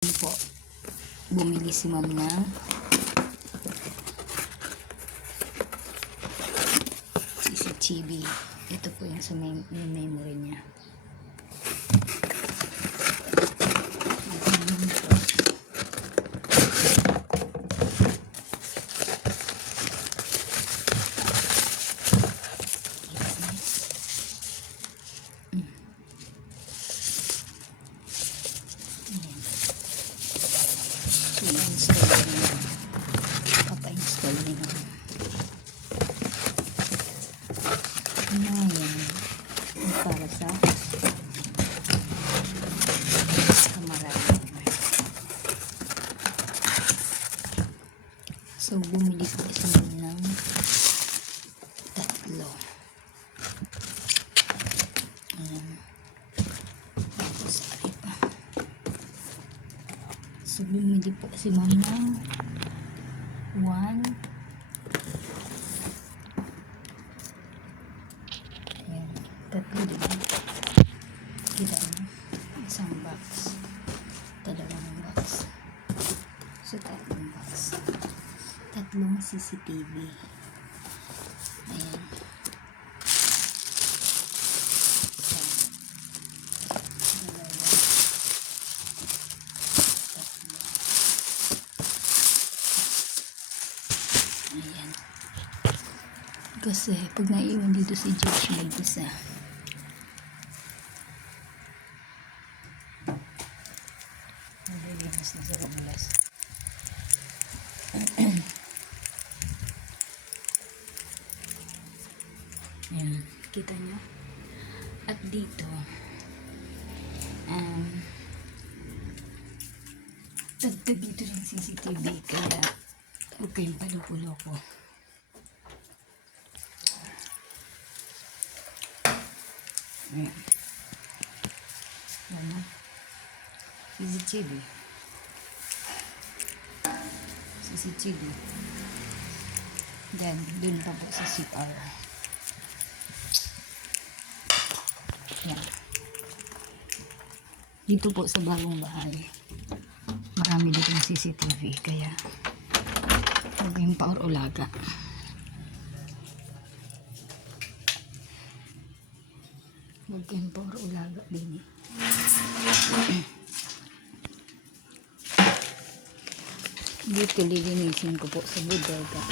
Po, bumili si ma'am ng CCTV. Ito po yung sa memory niya. I-install niya. Papa-install niya. Ngayon, para sa kamera. So, bumili ko isa ng tatlo. Sorry pa. So, bumili po si ma'am ng 1, ayan, tatlo din. Kita mo, isang box, dalawang box. So, tatlong box. Tatlong CCTV. Ayan. Ayan. Kasi pag naiwan dito si Josh mag-isa, nalilinis na sa rumulas. Ayan, kita nyo? At dito dagdag dito rin CCTV, kaya huwag kayong paluko-loko. Ayan. Ayan. CCTV. CCTV. Then, dun pa po sa CR. Ayan. Dito po sa bagong bahay, marami dito ng CCTV, kaya huwag kayong paur-ulaga. Huwag kayong paur-ulaga din. Dito lilinisin ko po sa bodega.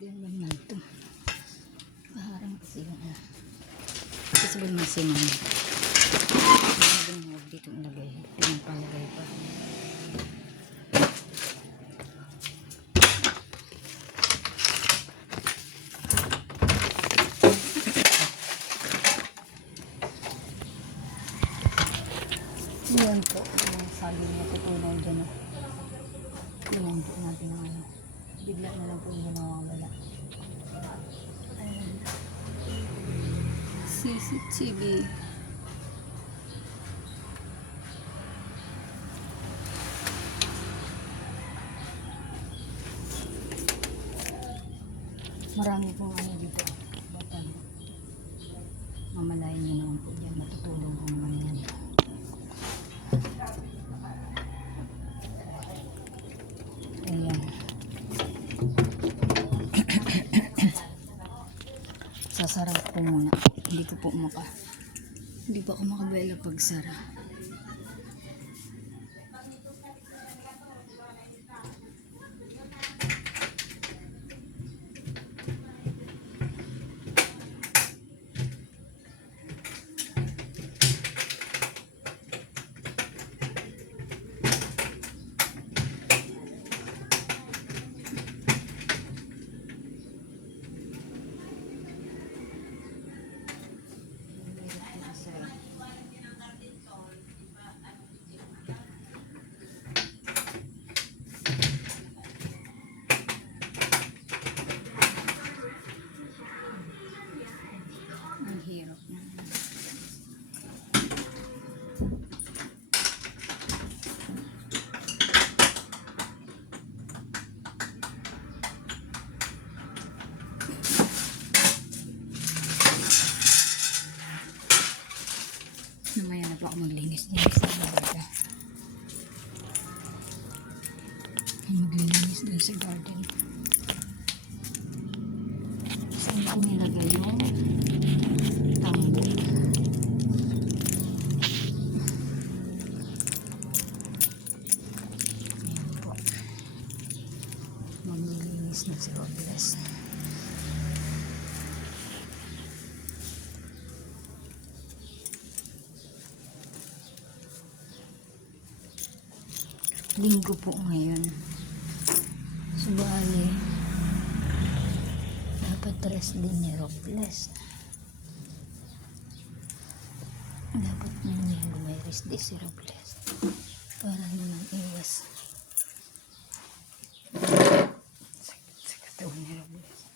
Diyan lang ito. Paharang kasi yung kasi ba masinan. Huwag dito ilagay. Pinapalagay pa. Yan po. Yung sabi niya tutunaw dyan. Tingnan po natin ang ano. Bigla na lang po yung nawawala. Ayan. CCTV. Marami pong ano dito. Batan. Mamalayan nyo naman po dyan. Matutulog po naman yan. Ayan. Sasara ko muna. Hindi pa ako makabela pagsara. Namaya na po ako maglinis-linis sa baga. Maglinis dun sa garden. Saan ko nilagay yung tambo? Ayan po. Maglinis na si Robles. Linggo po ngayon. Subali, dapat rest din ni Robles. Dapat ng linggo may rest din si Robles. Para naman iwas sakit sa katawan ni Robles.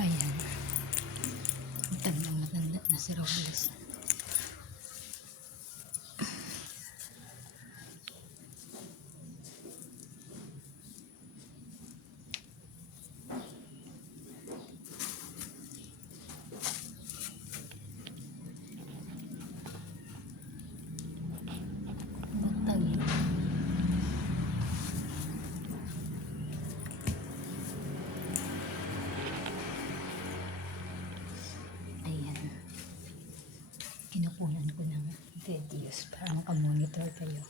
Ayan. Matanda na si Robles. Batag. Kinukunan ko ng videos para makamonitor kayo.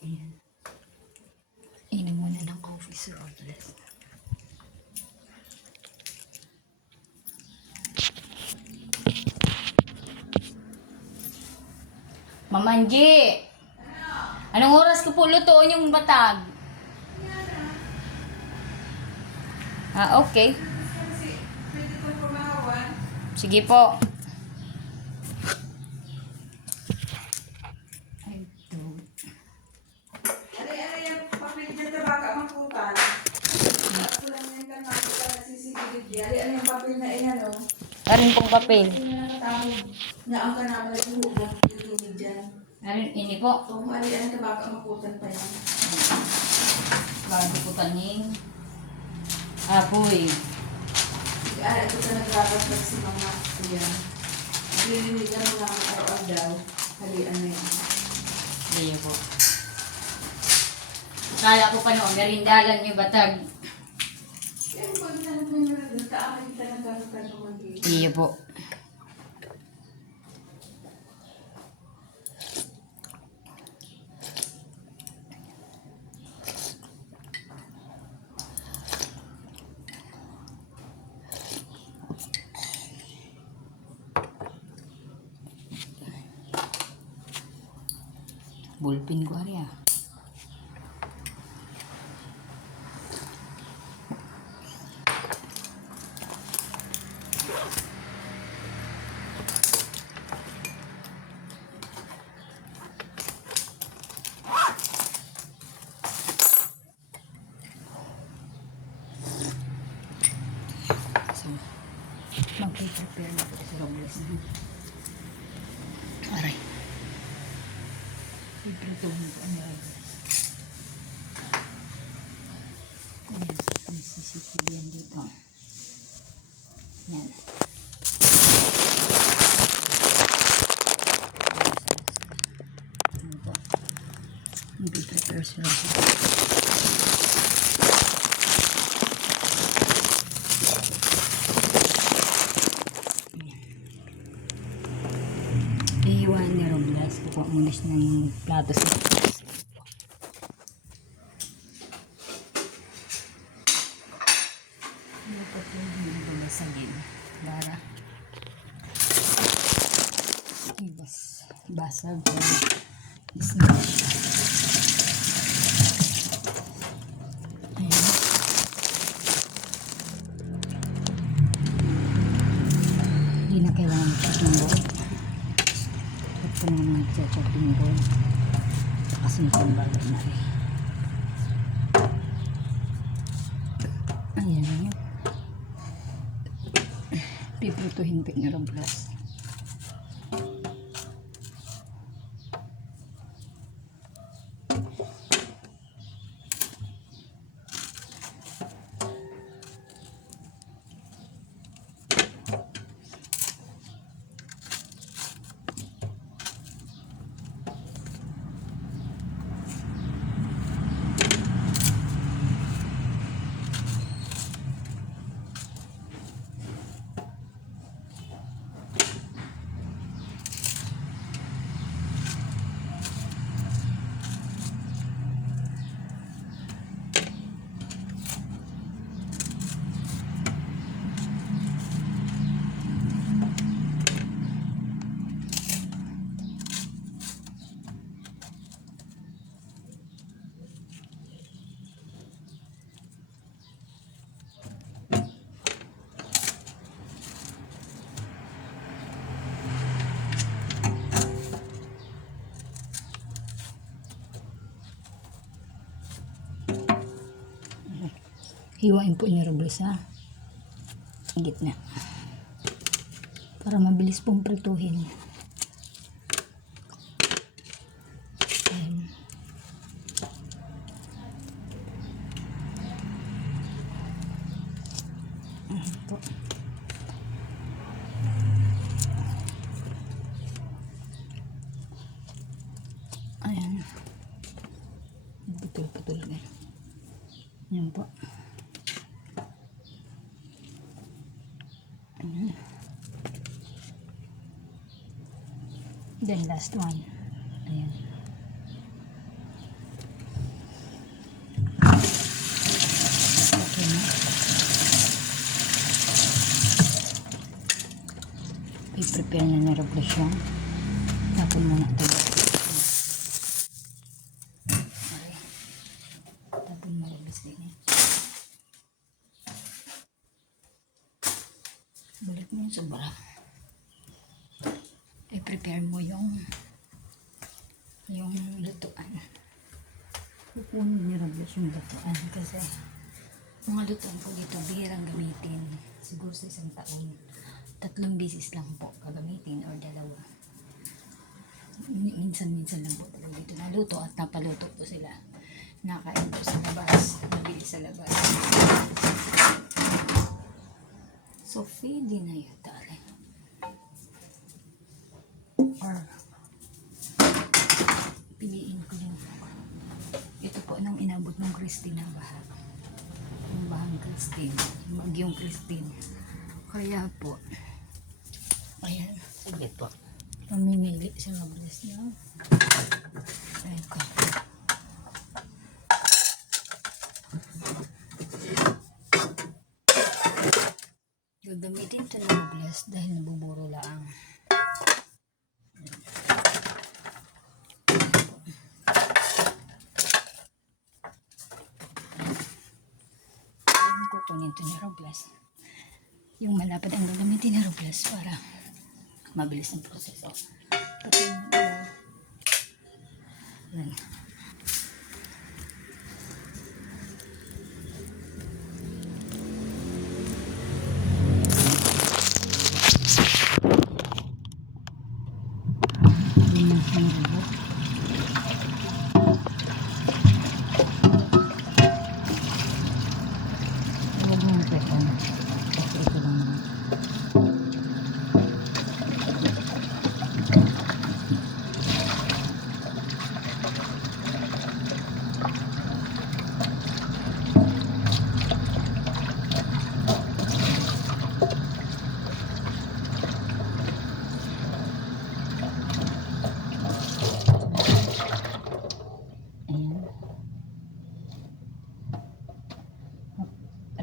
Ayan. Inom muna ng coffee si Robles. Mamanji! Anong oras ko po lutuin yung batag? Ah, okay. Sige po. Arin pong papel. Naan ka na ba yung hubog yung tubig dyan? Arin, ini po. Kung mali, ano ka baka makutan pa yan. Bago po taning apoy. Ito ka nagrabat si mga yan. Nilinigan mo lang araw-araw daw. Halian na yan. Ayan po. Kala ko pa noon, merindalan niyo batag. Kaya pag tanong mo yung nagdata, kita nagkakaroon mag-iit. Iya po. Bulpin ko ari ah. So, mag-prepare na po si Robles. Aray. Iprituhin ko ang Robles. Ayan, may CCTV yan dito. Yan. Ano po? Mag-prepare si Robles. plato sila. Dapat yung hindi bumasagin para basag o snack. Ayan. Hindi na kailangan chopping board. At pa naman chopping board. Kasi pambala na rin. Ayan. Piprutuhin pa niya roblas. Hiwain po ni Robles sa gitna para mabilis pong prituhin. Ayan. Ayan po. Ayan. Putol-putol na. Ayan po. Then last one. Ayan. Okay na. I-prepare na na Robles yung tapon muna ito. Okay. Tapon mo Robles din eh. Balik mo yung sobra. I-prepare mo yung lutuan. Pupunin ni Robles yung lutuan kasi mga lutuan po dito bihirang gamitin. Siguro sa isang taon. 3 beses lang po gagamitin or 2. Minsan-minsan lang po talaga dito naluto at napaluto po sila. Nakain po sa labas. Nabili sa labas. So, feed na yun tali. Or piliin ko yung ito po nang inabot ng Christine ang baha. Yung bahang Christine. Yung bagyong Christine. Kaya po, ayan, saglit po. Pamimili sa Robles niya. Ayan ko. Gagamitin ito ng Robles dahil nabuburo lang. Kukunin ito ni Robles. Yung malapad ang gagamitin ni Robles para mabilis ang proseso. Pati yung yan.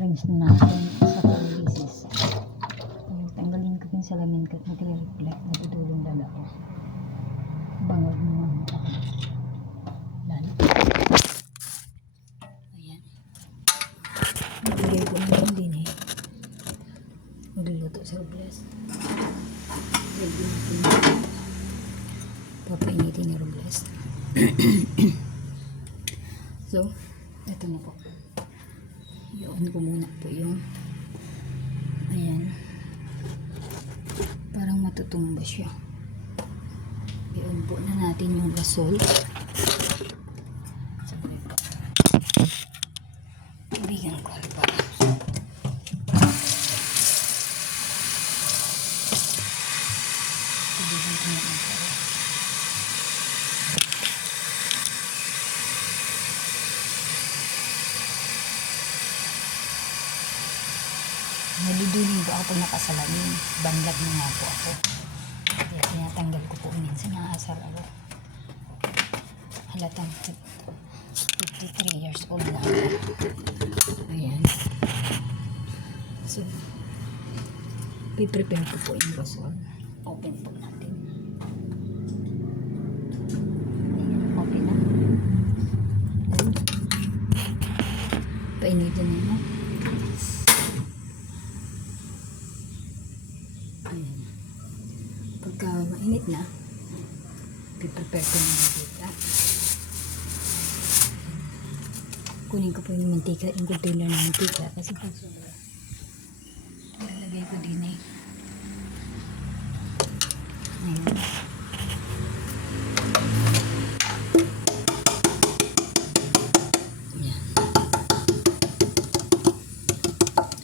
i-rinse na natin sa palisis. Tanggalin ko yung salamin ko at nag-reflect na tutulong dala ko. Bangag mo ang mata ko. Lalo. Ayan. Naglagay ko naman din eh. Magluluto sa Robles. Ready natin. Papainitin ni Robles. So, ito na po. I-on ko muna po yung ayan. Parang matutumba siya. I-on po na natin yung gasol. Sabay po. Tubigan ko pa. Tubigan ko na lang pa. Naludulin po ako pag nakasalamin. Banlag na nga po ako. Kaya tinatanggal ko po minsan. Naasar ako. Halatang 53 years old na ako. Ayan. So, piprepare ko po yung gasol. Open po natin. Ayan, open na. Painitin nyo. Ayan. Pagka mainit na, piprepare ko ng mantika. Kunin ko po yung mantika, yung container ng mantika kasi pag sobra. Lalagay ko din eh. Ayan. Ayan.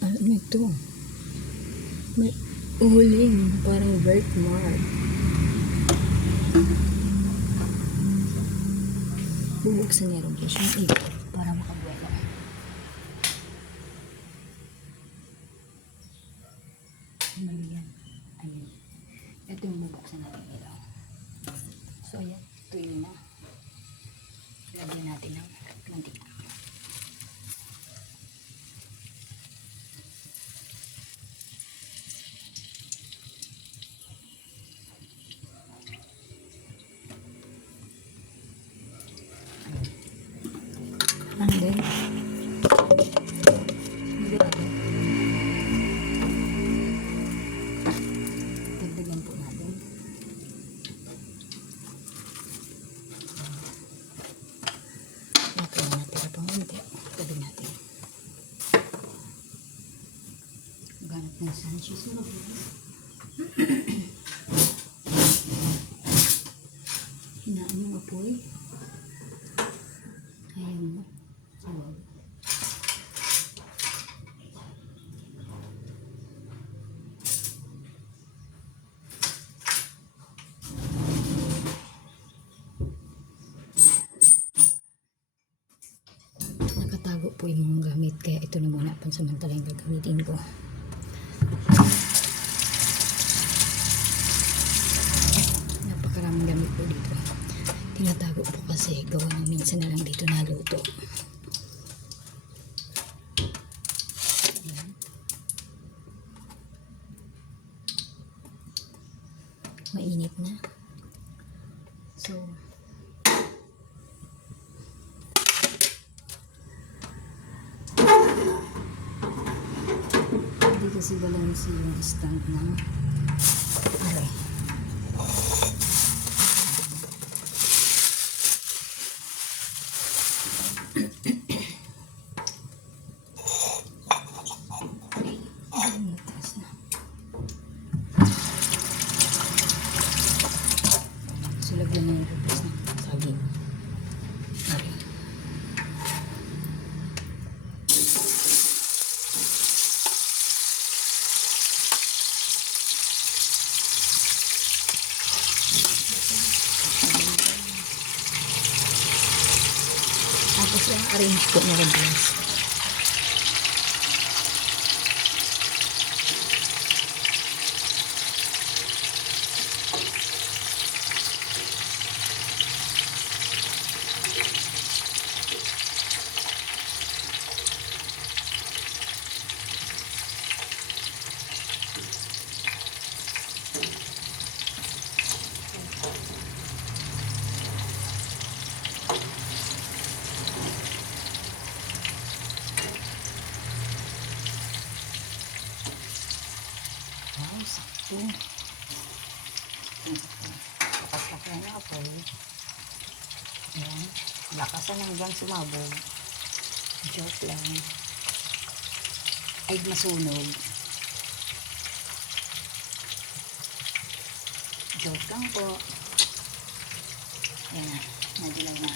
Ano ito? May uling, parang birthmark. Bubuksan niya rin yung ito para makabuela. Ayan. Ayan. Ito yung bubuksan natin ilaw. So, ayan. Tuloy na. Lagyan natin ng mantika. And then, dagdagan po natin. Okay, natira pang unti. Tabi natin. Ganap ng Sanchez na hinaan yung apoy. Ayan mo. Wow. Nakatago po yung gamit kaya ito na muna pansamantala yung gagamitin ko. Napakaraming gamit po dito. Tinatago po kasi gawa ng minsan na lang dito naluto. Mainit na. So, hindi kasi balance yung stand ng aray. So, lagyan na yung rubis na saging. Aray. Tapos yung arrange po na rubis. sakto. Lakas-lakas na ako. Ayan. Lakasan hanggang sumabog. Joke lang. Ay, masunog. Joke lang po. Ayan na. Nadilaw na.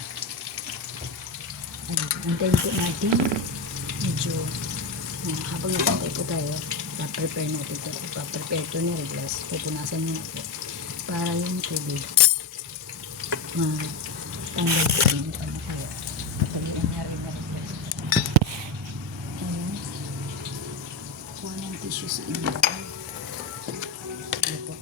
Antayin po natin. Medyo habang nagpantay po tayo, pa-prepare natin ito. Pa-prepare ito ni Reglas. Pupunasan nyo na po. Para yung tubig tanggal po hindi pa na kaya. Pagyan niya rin na Reglas. Ayan. Kuha ng tissue sa inyo. Ito.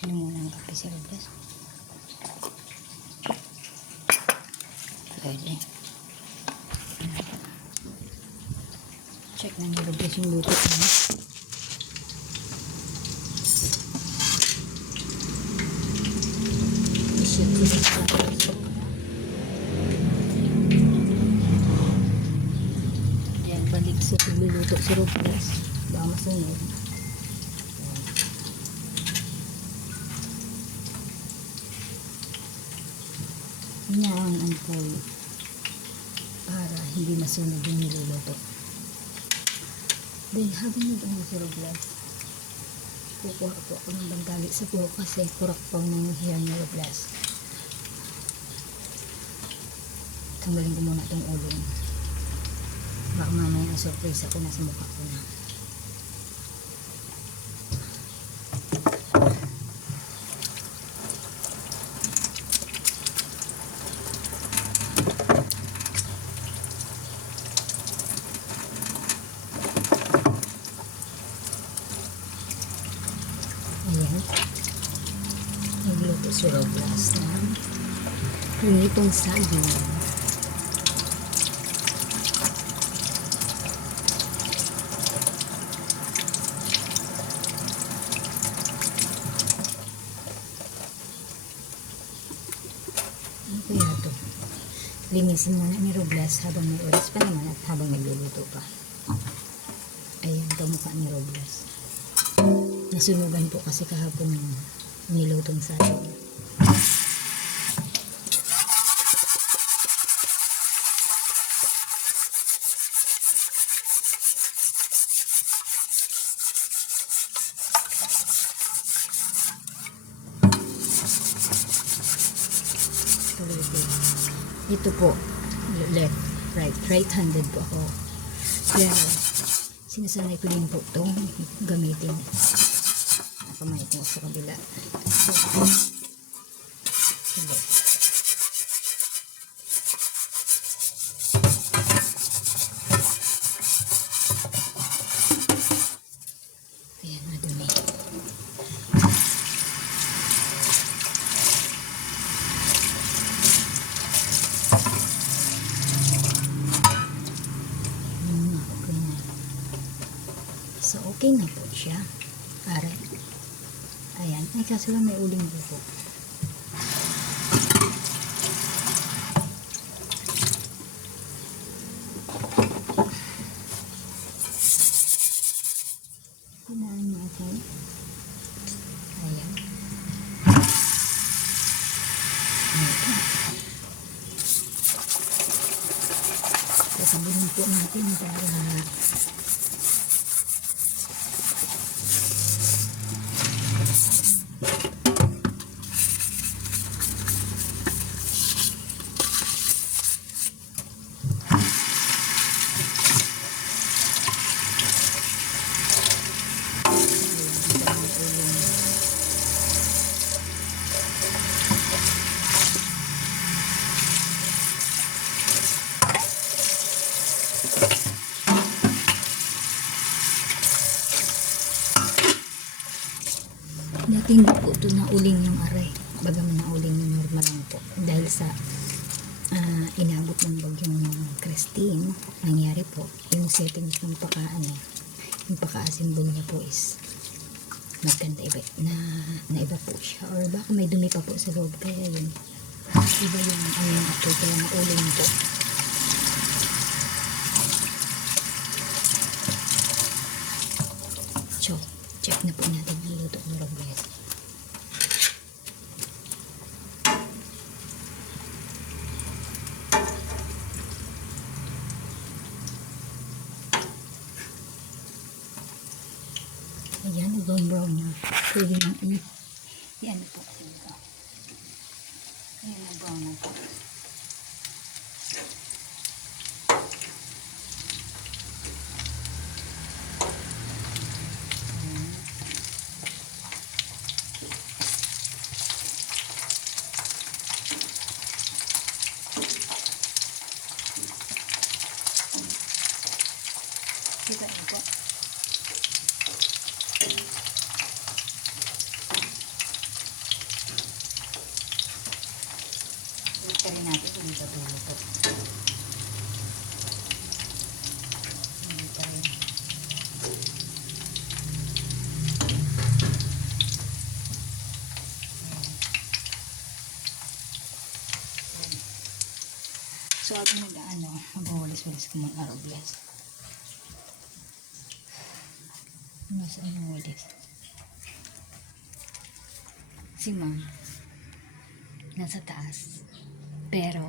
Ano muna ang kape si Reglas? Pwede. Check na ni Reglas yung luto niya. I-shoot ko sa kape. Ayan, balik sa pagluluto si Reglas. Baka masunog. Hinaan po para hindi masunog yung niluluto. Then habang nag-ano si Reglas, kukuha po ako ng banggali sa buho kasi kurak po ng hair ni Reglas. Tanggalin ko muna itong uling. Baka mamaya surprise ako na sa mukha ko na. Ayan. Nagluto si Reglas ng prinitong saging. Ano kaya ito? Linisin muna ni Reglas habang may oras pa naman at habang nagluluto pa. Ayan, kamukha ni Reglas. Nasunugan po kasi kahapon ng nilutong saging. Ito po, left, right-handed po ako. Pero, sinasanay ko din po itong gamitin. Kamay ko sa kabila. Sige. Ayan, madumi. So, okay na po siya. Aray. Ayan. Ay, kaso lang may uling po. Hinaan natin. Ayan. Ayan. Sasabunin po natin para dati hindi po ito nauling yung aray. Bagaman nauling yung normal lang po. Dahil sa inabot ng bagyong Christine, nangyari po yung settings ng pakaan yung paka-assemble niya po is magkanta iba na iba po siya, or baka may dumi pa po sa loob, kaya yun iba yung ano yung apoy, kaya mauling po. So check na po natin yung luto ng robles. Ayan, nag-brown na. Pwede nang yan po. Ayan, nag-brown na po. Kita niyo po. Ito rin natin kung dito tuluto. Dito rin. So, ako mag-walis-walis ko mga robles. Mas ano walis. Si ma'am, nasa taas. Pero,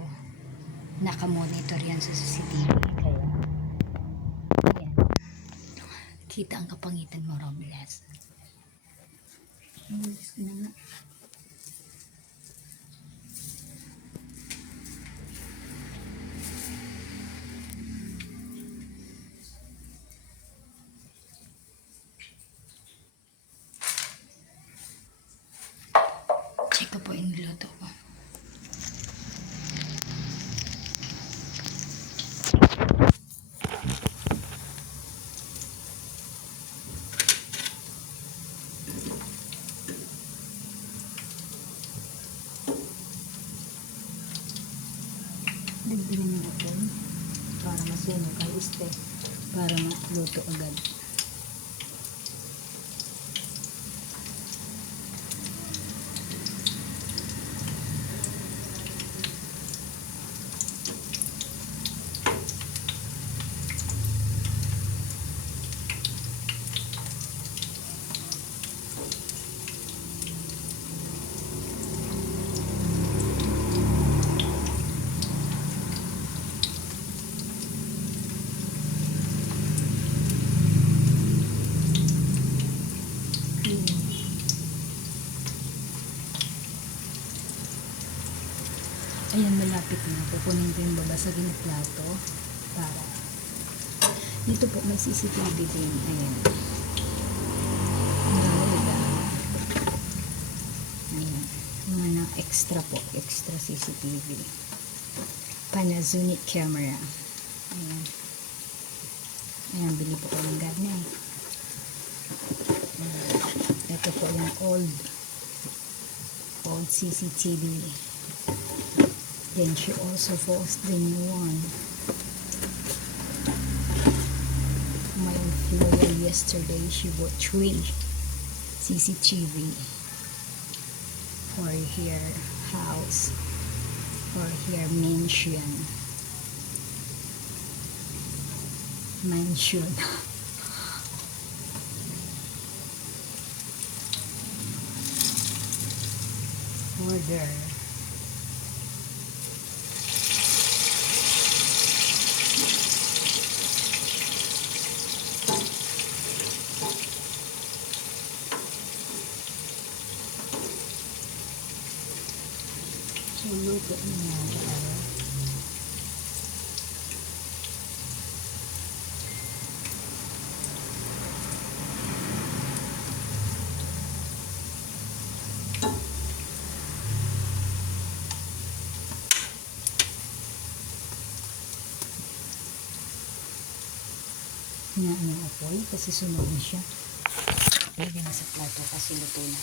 nakamonitor yan sa CCTV. Kaya, ayan. Kita ang kapangitan mo, Robles. Walis ko na nga. Check ko po yung niluto ko. Dagdagan niyo po para masunog ay para maluto agad. Ayan, malapit na. Pupunin ko yung babasagin na plato para dito po may CCTV din. Ayan. Ayan. Mga na extra po. Extra CCTV. Panasonic camera. Ayan. Ayan, bili po ko ng gana. Ito po yung old CCTV. Then she also posts the new one. My employer yesterday, she bought 3 CCTV for her house, for her mansion. Order. So, luto niya talaga. Hinaan yung apoy kasi sunog na siya. Lagyan na sa plato kasi luto na.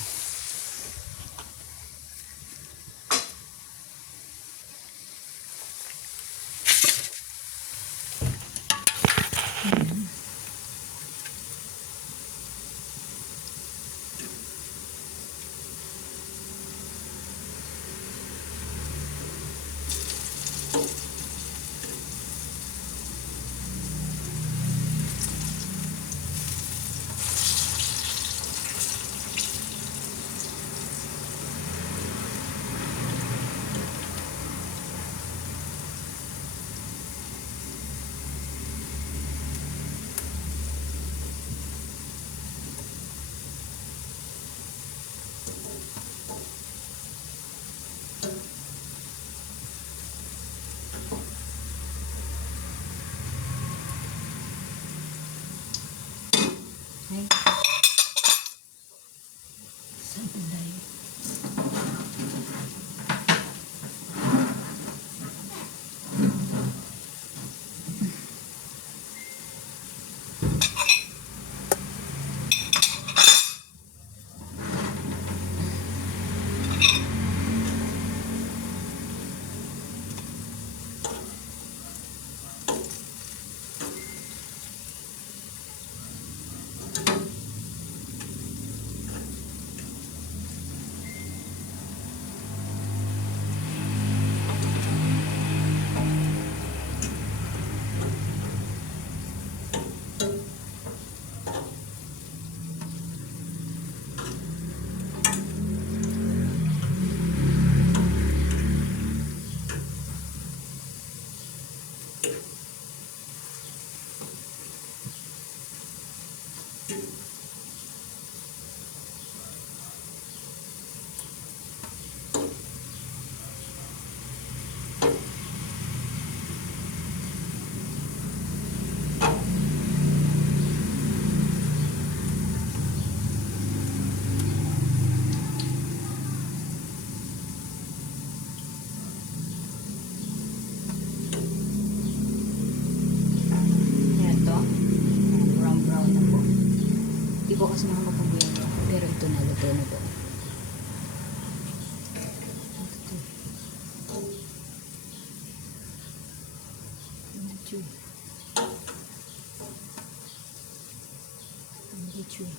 tree.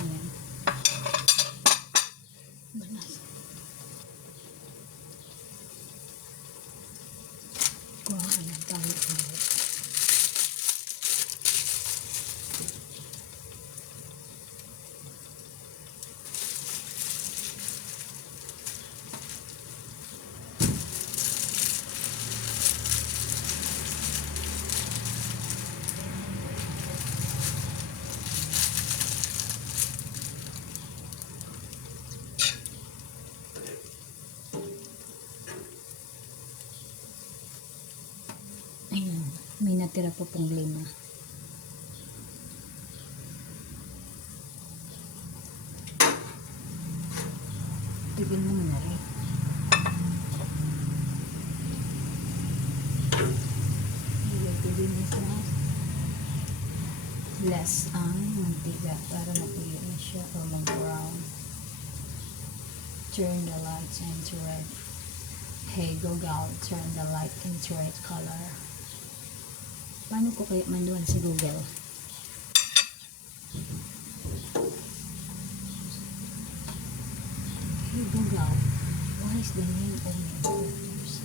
Ayan. Banas. Kuha ka ng tali ulit. Ayan, may natira pa pong 5. Tigil mo na rin. Ilagay mo sa less ang mantiga para matuyo na siya o mag-brown. Turn the lights into red. Hey Google, turn the light into red color. Paano ko kaya manual si Google? Hey Google, what is the name of my characters?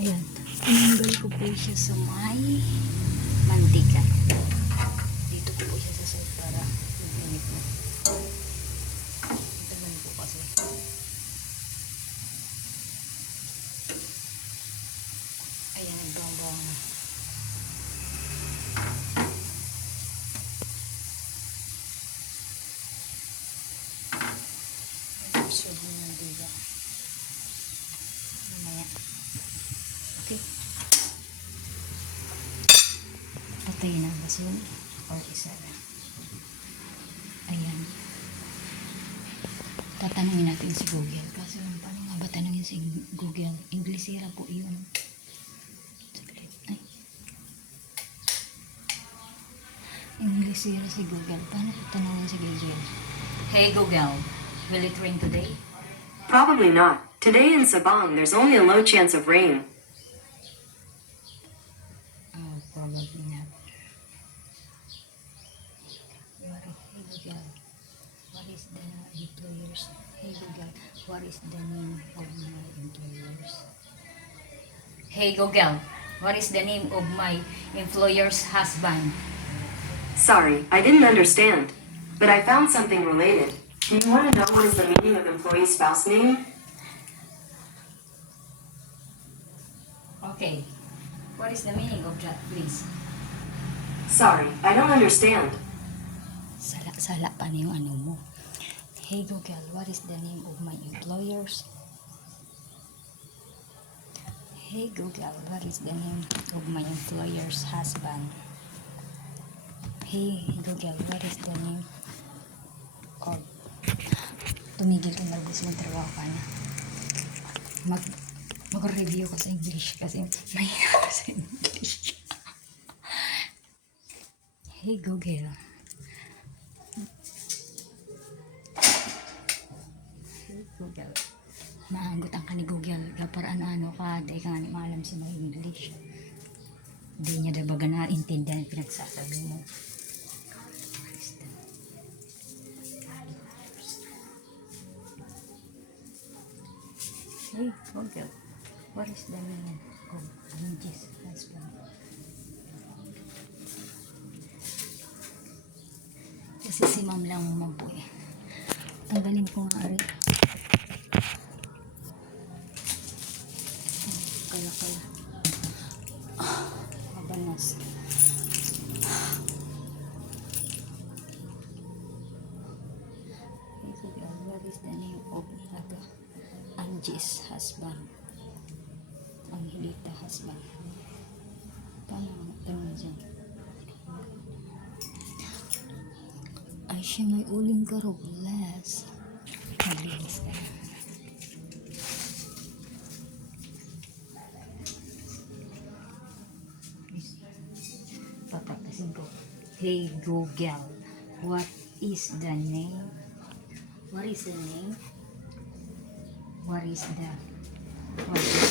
Ayan, tinanggal ko po siya sa may mantika. Dito ko po siya sa side para mag-init mo. Tagal po kasi. Ayan, nagbawa na. Nag-absorb mo ng diba. Mamaya. Okay. Patayin ang gasol or isa na. Ayan. Tatanungin natin si Google. Kasi paano nga ba tanungin si Google? Inglesera po yun. Ay. Inglesera si Google. Paano ko tanungin si Google? Hey Google, will it rain today? Probably not. Today in Sabang, there's only a low chance of rain. Oh, probably not. Hey Google, what is the employers? Hey Google, what is the name of my employers? Hey Google, what is the name of my employer's husband? Sorry, I didn't understand. But I found something related. Do you want to know what is the meaning of employee spouse name? Okay, what is the meaning of that, please? Sorry, I don't understand. Sala pa na yung ano mo. Hey Google, what is the name of my employers? Hey Google, what is the name of my employer's husband? Hey Google, what is the name of... Tumigil ka na, gusto mong trabaho ka na. Mag-review ka sa English kasi mahina ka sa English. Hey Google. Hey Google. Maanggot ang ka ni Google. Kaparaan ano ka, dahil ka nga ni maalam si mga English. Hindi niya dabaga na intindihan ang pinagsasabi mo. Hey Google, what is the meaning of Angie's husband? Kasi si ma'am lang mo po eh. Tanggalin ko nga rin. Kala. Mabanas. Hey Google, what is the name of Angie's husband? Angelita husband. Paano tanong dyan? Ay, siya may uling karolas. Maglinis ka. Papatasin ko. Hey Google, what is the name? What is the name? What is the what is the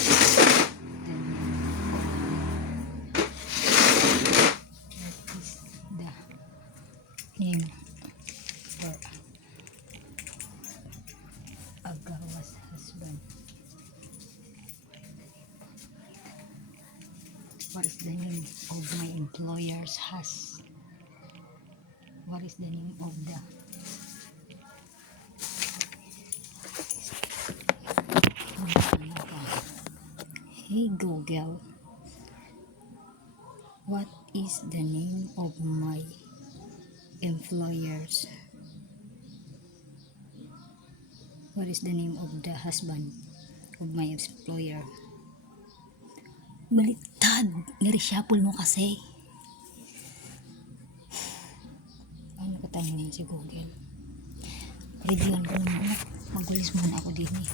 name for Agawa's husband? What is the name of my employer's house? What is the name of the Hey Google, what is the name of my employers? What is the name of the husband of my employer? Baliktad! Nireshuffle mo kasi. Ano ka tanongin si Google? Reviewan ko muna. Magulis muna ako din eh.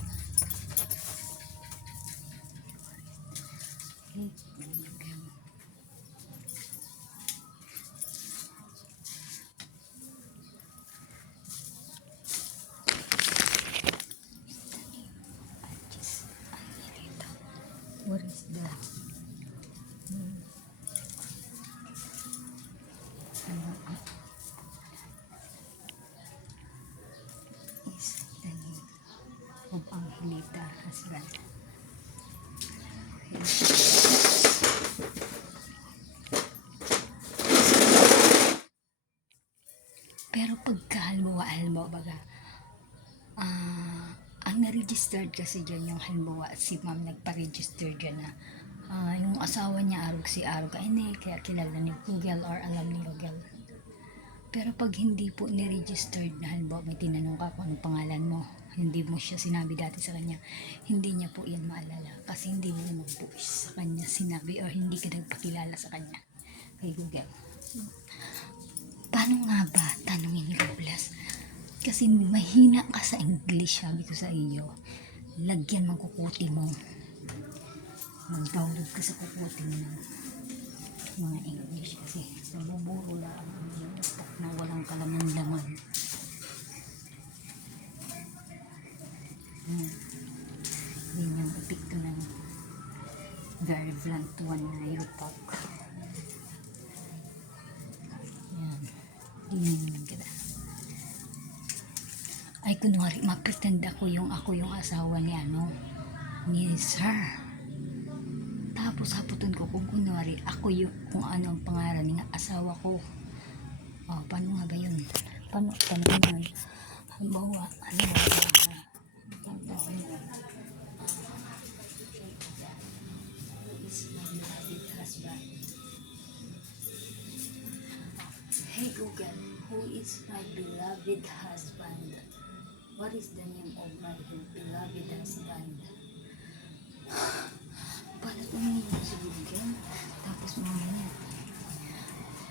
Hey Google. What is the is the name of Angelita husband? Pero pagka halimbawa baga, ang na-registered kasi dyan yung halimbawa si ma'am nagpa-register dyan na yung asawa niya Arog si Arog ay kaya kilala ni Google or alam ni Google. Pero pag hindi po ni-registered na halimbawa may tinanong ka kung anong pangalan mo, hindi mo siya sinabi dati sa kanya, hindi niya po yan maalala kasi hindi mo naman po sa kanya sinabi or hindi ka nagpakilala sa kanya kay Google. Paano nga ba? Tanungin ni Robles. Kasi mahina ka sa English, sabi ko sa iyo. Lagyan mo kukuti mo. Mag-download ka sa kukuti mo ng mga English kasi nabuburo lang yung utak na walang kalaman-laman. Yan yung epekto ng very blunt one na yung talk. Yan. Tingnan kita. Ay kunwari mapretend ako yung asawa ni ni sir. Tapos haputon ko kung kunwari ako yung kung ano ang pangalan ng asawa ko. Paano nga ba yun? Paano yun? Halimbawa, Hey Google, who is my beloved husband? What is the name of my beloved husband? Paano tumingin mo sa Google? Tapos mamaya,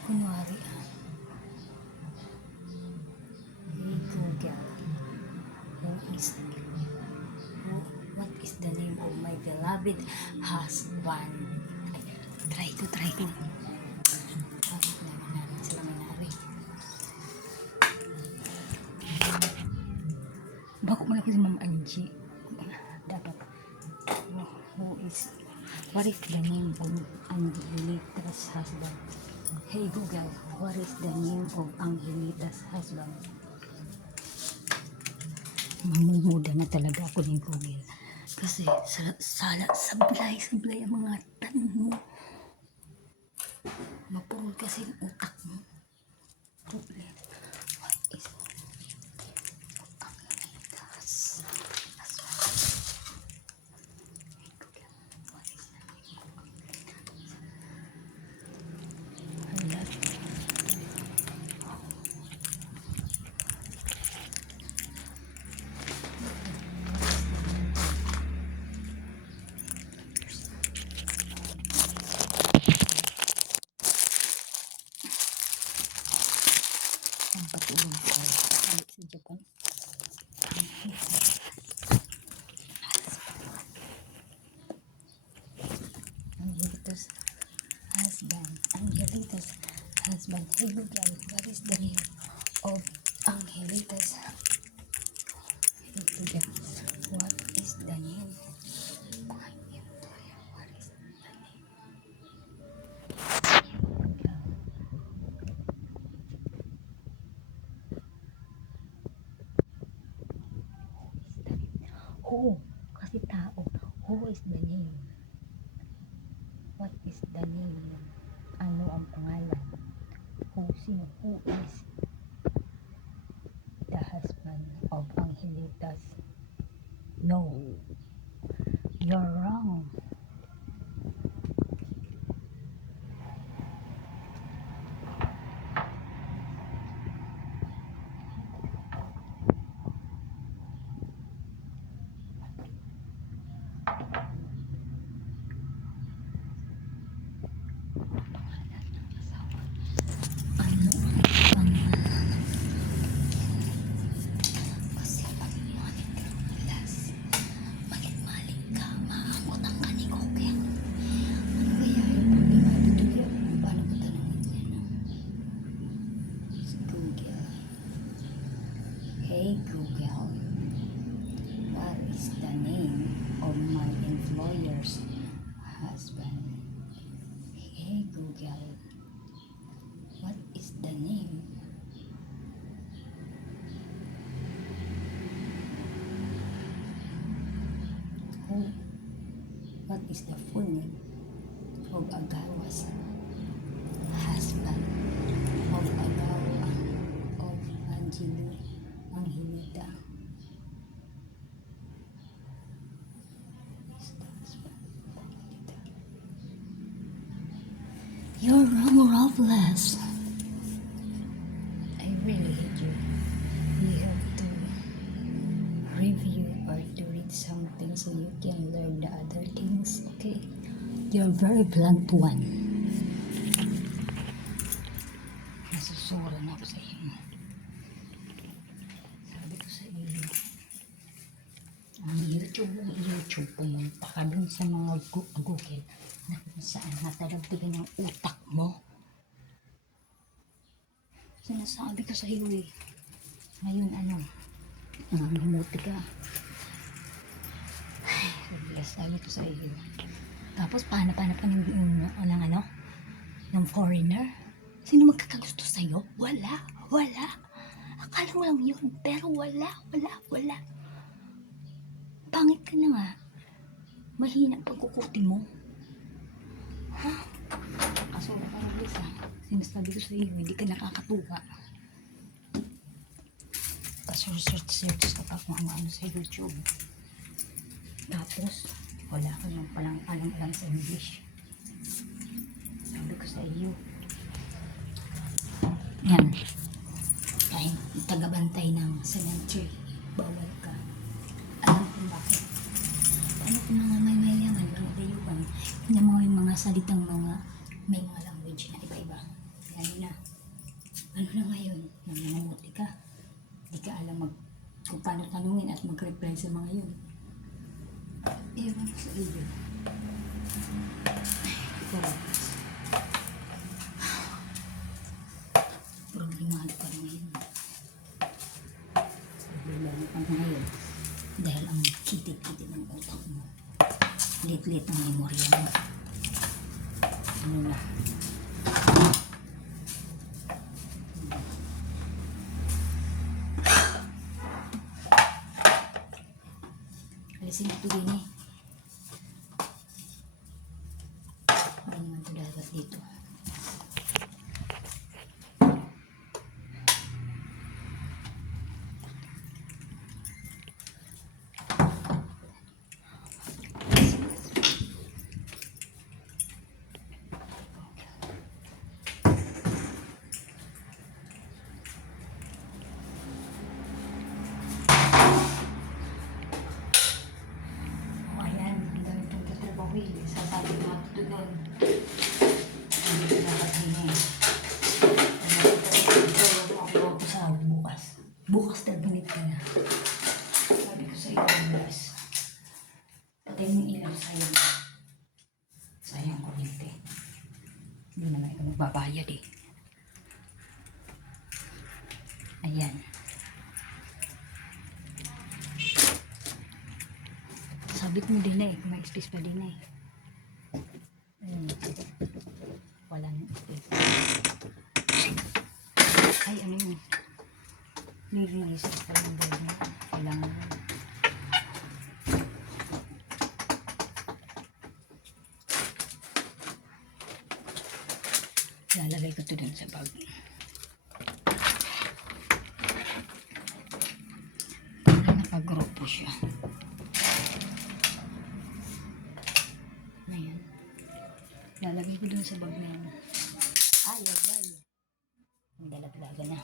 kunwari, Hey Google, what is the name of my beloved husband? Ay, try ko. Bakit naman natin sila manari? Bako mo lang kasi Ma'am Angie. Dapat. What is the name of Angelita's husband? Hey Google, what is the name of Angelita's husband? Mamumuda na talaga ako ng Google. Kasi sablay ang mga tanong mo. Mapurol kasi yung utak mo. Problem. What is Angelita's Ang patulong ko ay balik sa Japan. Angelito's husband. Angelito's husband. Hey Google, what is the name of Angelito's? Hey Google, what is the name? What is the name? Who? Kasi tao. Who is the name? What is the name? Ano ang pangalan? Who is the husband of Angelitas? No. You're wrong. Ano ang pangalan? Kasi pag-maling ka malas, magit-maling ka, maangutan ka ni Koke. Ano kaya yung pag-maling dito? Paano ko tanongin yan? Si Google. Hey Google, what is the name of my employer's husband? Hey Google, what is the name? Who? What is the full name of Agawa's husband? Of Agawa of Angelita. Is the husband of Angelita? You're wrong, Robles. I really hate you. You have to review or to read something so you can learn the other things, okay? You're a very blunt one. Nasusura na ako sa iyo. Sabi ko sa iyo, ang YouTube pumunta ka dun sa mga Google na kung saan natalagtigan ng utak mo. Sinasabi ko sa iyo eh. Ngayon humuti ka. Sabi ko sa iyo. Tapos paano pa ng foreigner? Sino magkakagusto sa'yo? Wala. Akala mo lang yun, pero wala. Pangit ka na nga. Mahina ang pagkukuti mo. Ha? Kasura ka ng isa. Sinasabi ko sa iyo, hindi ka nakakatuwa. Search ka pa kung ano sa YouTube. Tapos, wala ka nang palang alam sa English. Sabi ko sa iyo. Yan. Ay, tagabantay ng cemetery. Bawal ka. Alam kung bakit. Ano kung mga may mayaman, mga dayuhan, yung mga salitang may mga language na iba-iba. Lalo na. Ano na ngayon? Nangangamuti ka. Di ka alam kung paano tanungin at mag-reply sa mga yun. Ewan ko sa iyo. Ikaw. Problemado ka ngayon. Problemado ka ngayon. Dahil ang kitid-kitid ng utak mo. Lit-lit ang memorya mo. Ano na? Alisin ito din eh. Hindi naman ito dapat dito. Sabi ko sa iyo, guys. Patay mo yung ilaw, sayang. Sayang kuryente. Hindi naman ikaw magbabayad eh. Ayan. Sabit mo din eh. May space pa din eh. Ayan. Wala nang space. Ay, ano yun? Nilinis pa yung bag mo. Kailangan mo. Lalagay ko ito dun sa bag. Nakagrupo siya. Ayan. Lalagay ko dun sa bag na yun. Ay. Ang dalaglaga na.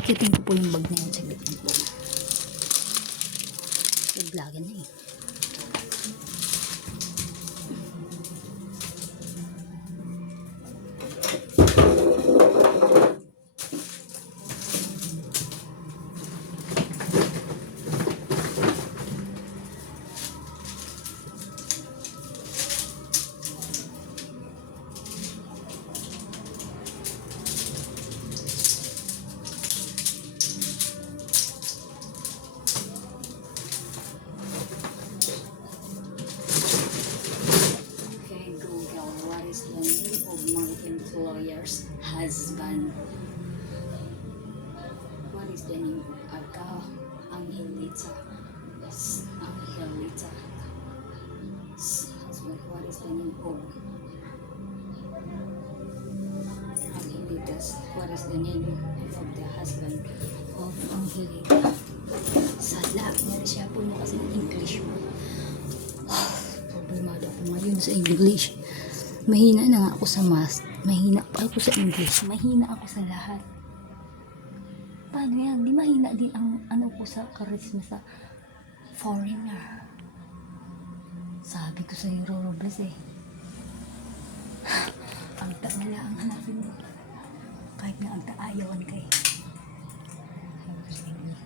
Akitin ko po yung bag na yun sa gitna po. Dalaglaga na eh. Okay, Google, what is the name of my employer's husband? What is the name of Angelita? Husband, what is the name of Angelita's? What is the name of the husband of Angelita? Sala, meron siya po mo kasi ng English mo. Problemado ako ngayon sa English. Mahina na nga ako sa math. Mahina pa ako sa English. Mahina ako sa lahat. Paano yan? Di mahina din ang ano ko sa charisma sa foreigner. Sabi ko sa Euro Robles eh. Ang ta na lang ang hanapin mo. Kahit na ang taayawan ka eh. Sabi ko sa inyo.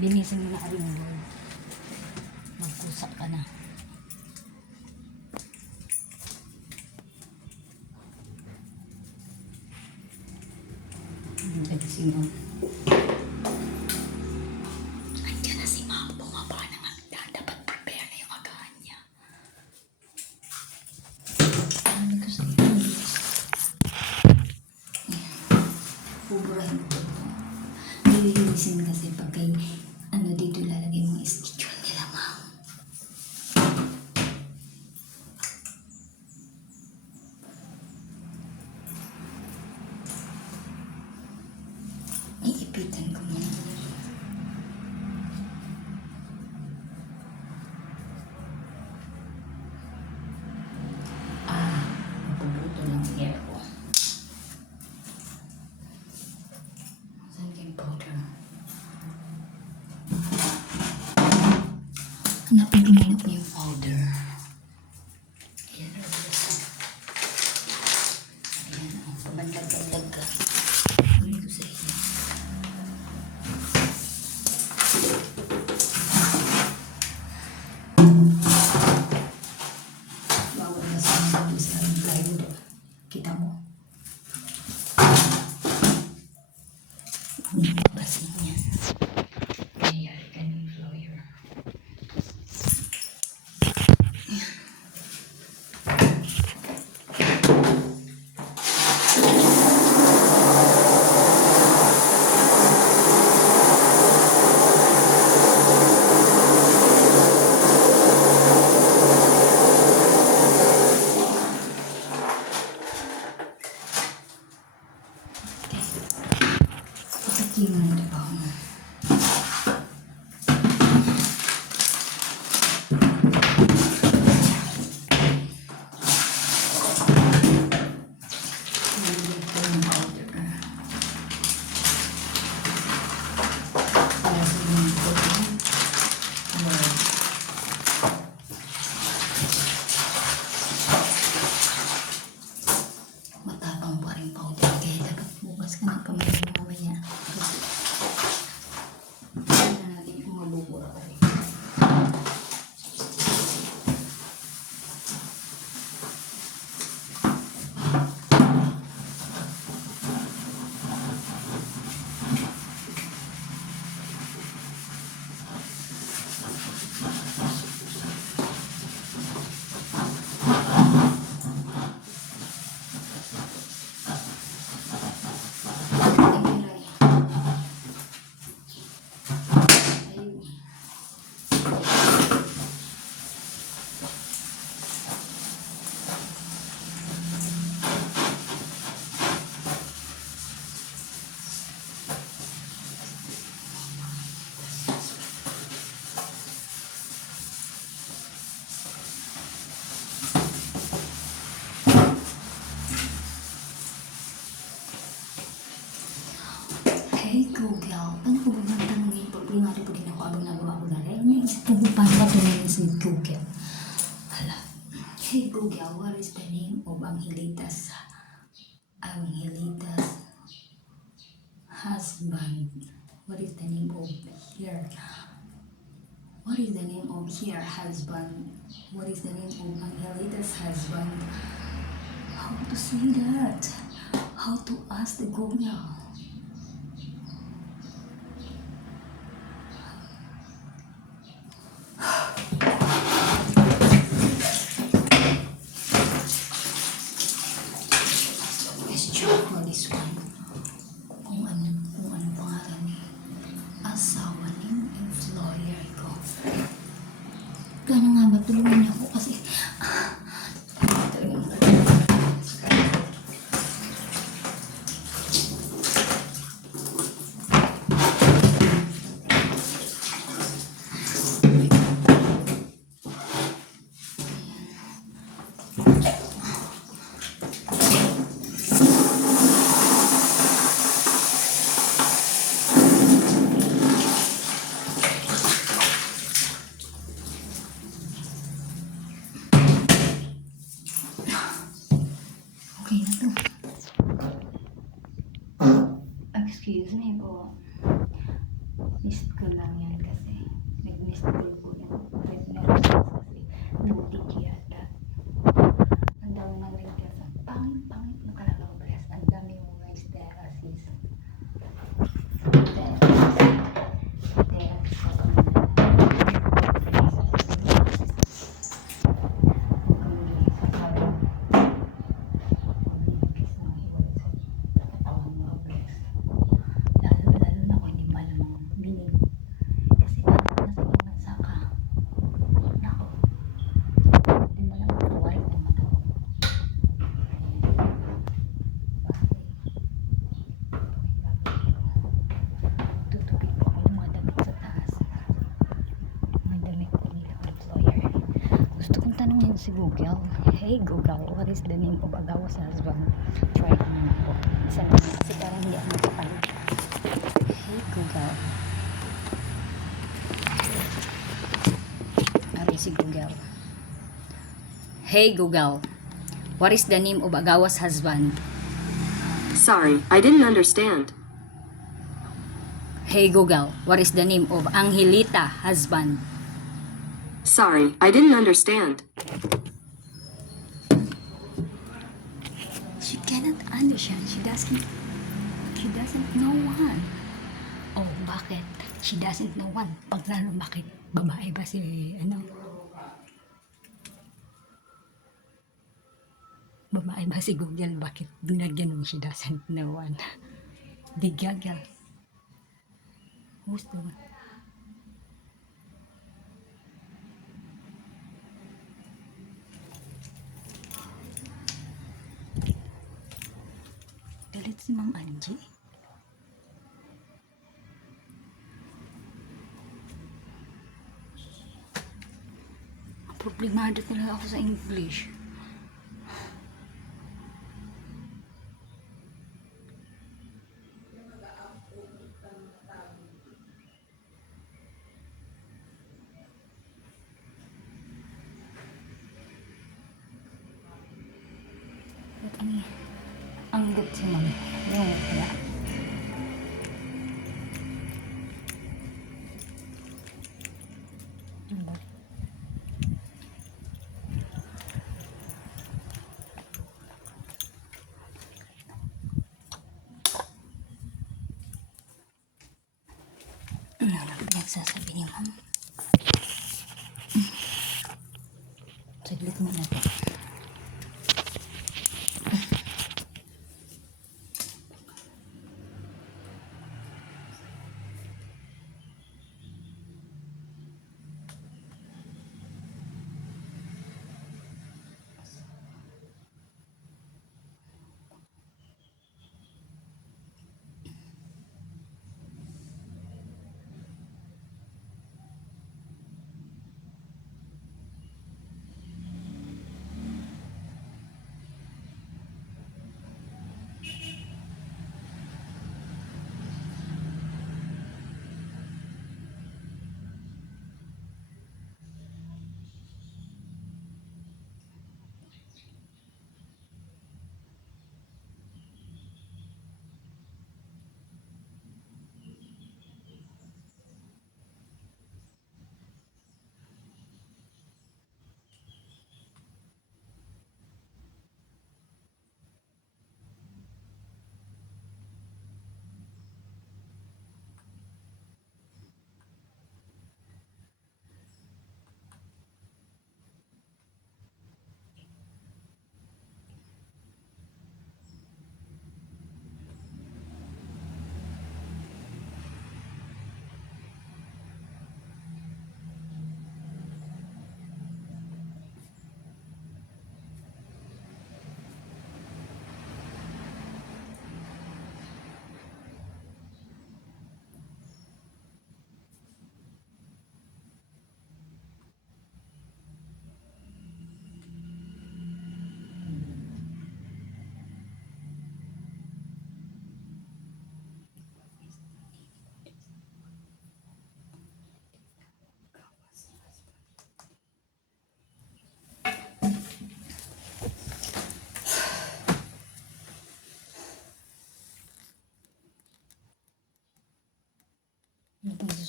Linisin mo na ka rin mo. Magkusak ka na. Singaw. Andiyan na si Ma'am. Bumaba na nga. Dapat prepare na yung agahan niya. Sabi ko sa iyo. Puburahin ko. Nililinisin kasi pag kay ano dito lalagay mo yung schedule nila, Ma'am. Iipitan ko muna. Napubuto ng hair ko. Saan yung powder? Hanapin ko muna po yung powder. Ayan, pabandag-bandag ka. Ulit ko sa inyo. Bawal na sa mga sa plywood. Kita mo? Ang basin niya. Nangyayari ka ng employer. Tingnan mo ba mo? Matapang pa rin powder kaya dapat bukas ka ng kamay mo mamaya. Kasi Google. Paano ko ba tanongin? Primary po din ako abang nagawa ko dali. Naisip ko po paano ka tanongin si Google. Hala. Hey Google, what is the name of Angelita's husband? What is the name of here? What is the name of her husband? What is the name of Angelita's husband? How to say that? How to ask the Google? Question for this one. Kung ano pangalan ni asawa ng employer ko. Gano'n nga ba? Tulungan niyo ako kasi okay na to. Excuse me po. Missed ko lang yan kasi nag-missed call po yan. Red message kasi butik yata. Ang dami ng request. Pangit nakalabas. Ang dami mo guys there sis. Lalo na kung hindi mo alam ang meaning. Kasi nasa ibang bansa ka. Nako. Hindi mo alam ang tawarin ng mga to. Tutupin po ako ng mga damit sa taas. Mga damit po nila employer. Gusto kong tanongin si Google. Hey Google, what is the name of Agawa's husband? Try ko naman po. Isa lang kasi parang hindi ako makapalit. Hey Google. Ari si Google. Hey Google, what is the name of Agawa's husband? Sorry, I didn't understand. Hey Google, what is the name of Angelita husband? Sorry, I didn't understand. She cannot understand. She doesn't know one. Oh, bakit? She doesn't know one. Pag lalo, bakit? Babae ba si, Babae ba si Google? Bakit binagyan mo she doesn't know one? Di gagal. Gusto mo? Galit si Ma'am Angie. Problemado talaga ako sa English. Ang good si Ma'am. Yung kaya. Diba? Ano nagsasabi niya, Ma'am? Saglit mo na ito.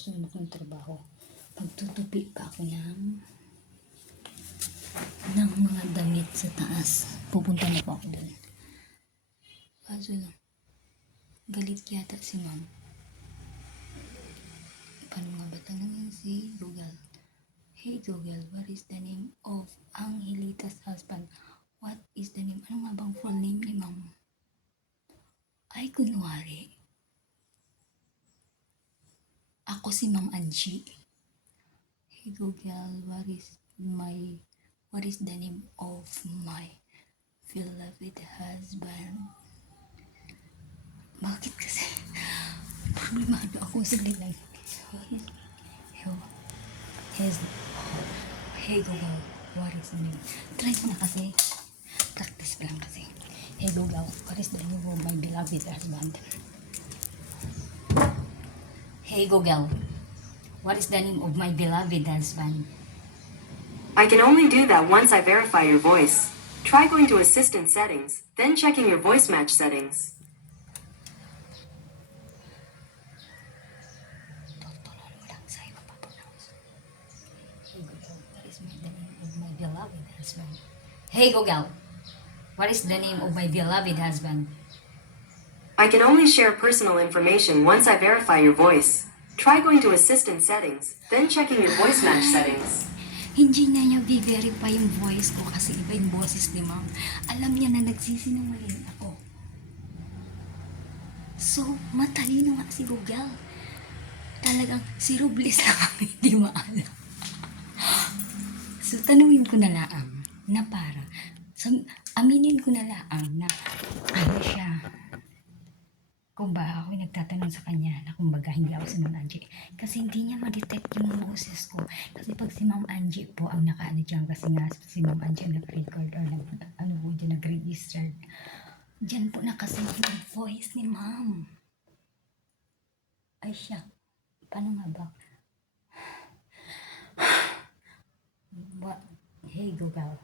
sumunod ng trabaho. Magtutupi pa ako ng mga damit sa taas. Pupunta na po ako doon. Kaso lang, galit yata si ma'am. Paano nga ba tanongin si Google? Hey Google, what is the name of Angelita's husband? What is the name? Ano nga bang full name ni ma'am? Ay, kunwari. Ako si Ma'am Angie. Hey Google, what is the name of my beloved husband? Bakit kasi? Problemado ako sa lang. Hey Google, what is the name? Try ko na kasi. Practice lang kasi. Hey Google, what is the name of my beloved husband? Hey Google, what is the name of my beloved husband? I can only do that once I verify your voice. Try going to Assistant Settings, then checking your voice match settings. Tutulong mo lang sa'yo mapapronounce. Hey Google, what is the name of my beloved husband? Hey Google, what is the name of my beloved husband? I can only share personal information once I verify your voice. Try going to Assistant Settings, then checking your voice match settings. Hindi na niya i-verify yung voice ko kasi iba yung boses ni ma'am. Alam niya na nagsisinungaling ako. So, matalino nga si Google. Talagang si Robles lang ang hindi maalam. So, tanungin ko na lang na aminin ko na lang na ano siya. Kung ba ako nagtatanong sa kanya na kung baga hindi ako si Ma'am Angie. Kasi hindi niya ma-detect yung boses ko. Kasi pag si Ma'am Angie po ang nakaano dyan, kasi nga si Ma'am Angie ang nag-record or nag-register. Diyan po nakasave yung voice ni Ma'am. Ay siya. Paano nga ba? Hey Google.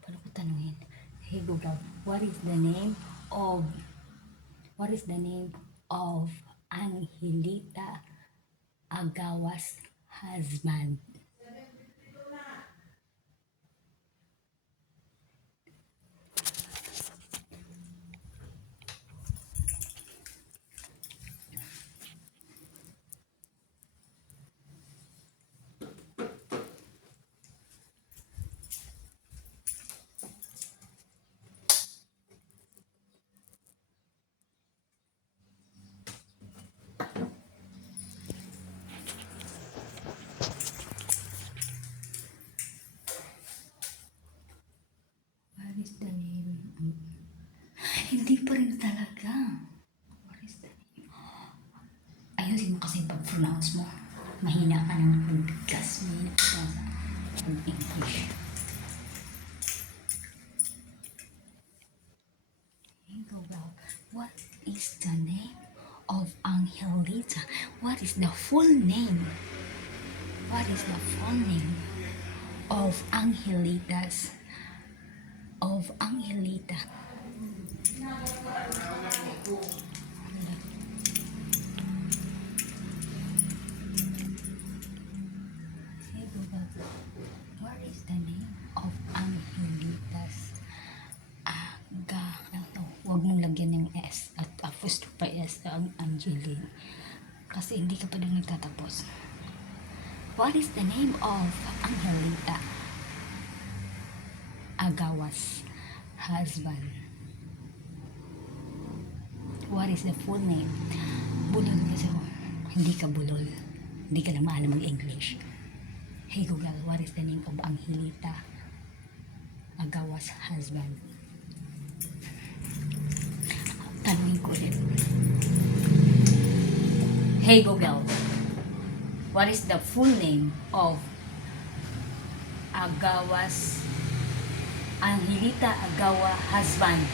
Paano ko tanungin? Hey Google, what is the name of Angelita Agawa's husband? What is the name? Hindi pa rin talaga. What is the name? Ayusin mo kasi pag-pronounce mo. Mahina ka ng pag-bigkas. Mahina ka sa pag-English. Hey Google, what is the name of Angelita? What is the full name? What is the full name of Angelita? Hey Google, what is the name of Angelita's huwag mong lagyan ng S at apostrophe S ang Angeline. Kasi hindi ka pa doon nagtatapos. What is the name of Angelita Agawa's husband? What is the full name? Bulol kasi ako. Hindi ka bulol. Hindi ka na maalam mag-English. Hey Google, what is the name of Angelita Agawa's husband? Tanungin ko ulit. Hey Google, what is the full name of Angelita Agawa husband?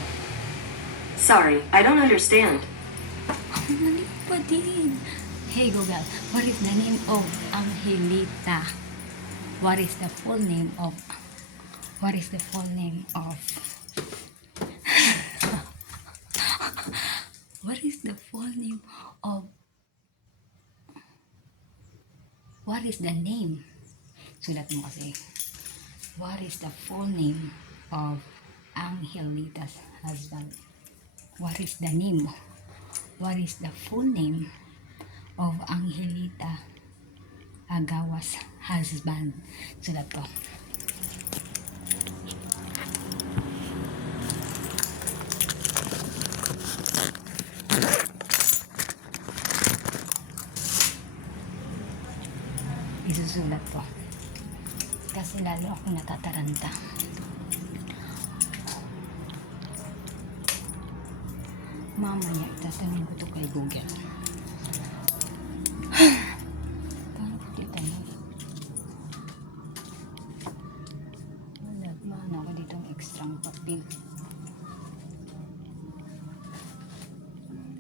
Sorry, I don't understand. Mali pa din. Hey Google, what is the name of Angelita? What is the full name of What is the full name of What is the name? Sulat mo kasi. What is the full name of Angelita's husband? What is the name? What is the full name of Angelita Agawa's husband? Sulat ko. Isusulat ko. Kasi lalo ako natataranta. Mamaya, itatanong ko to kay Google. Paano ko titanong? Wala, maano ako ditong extrang papel.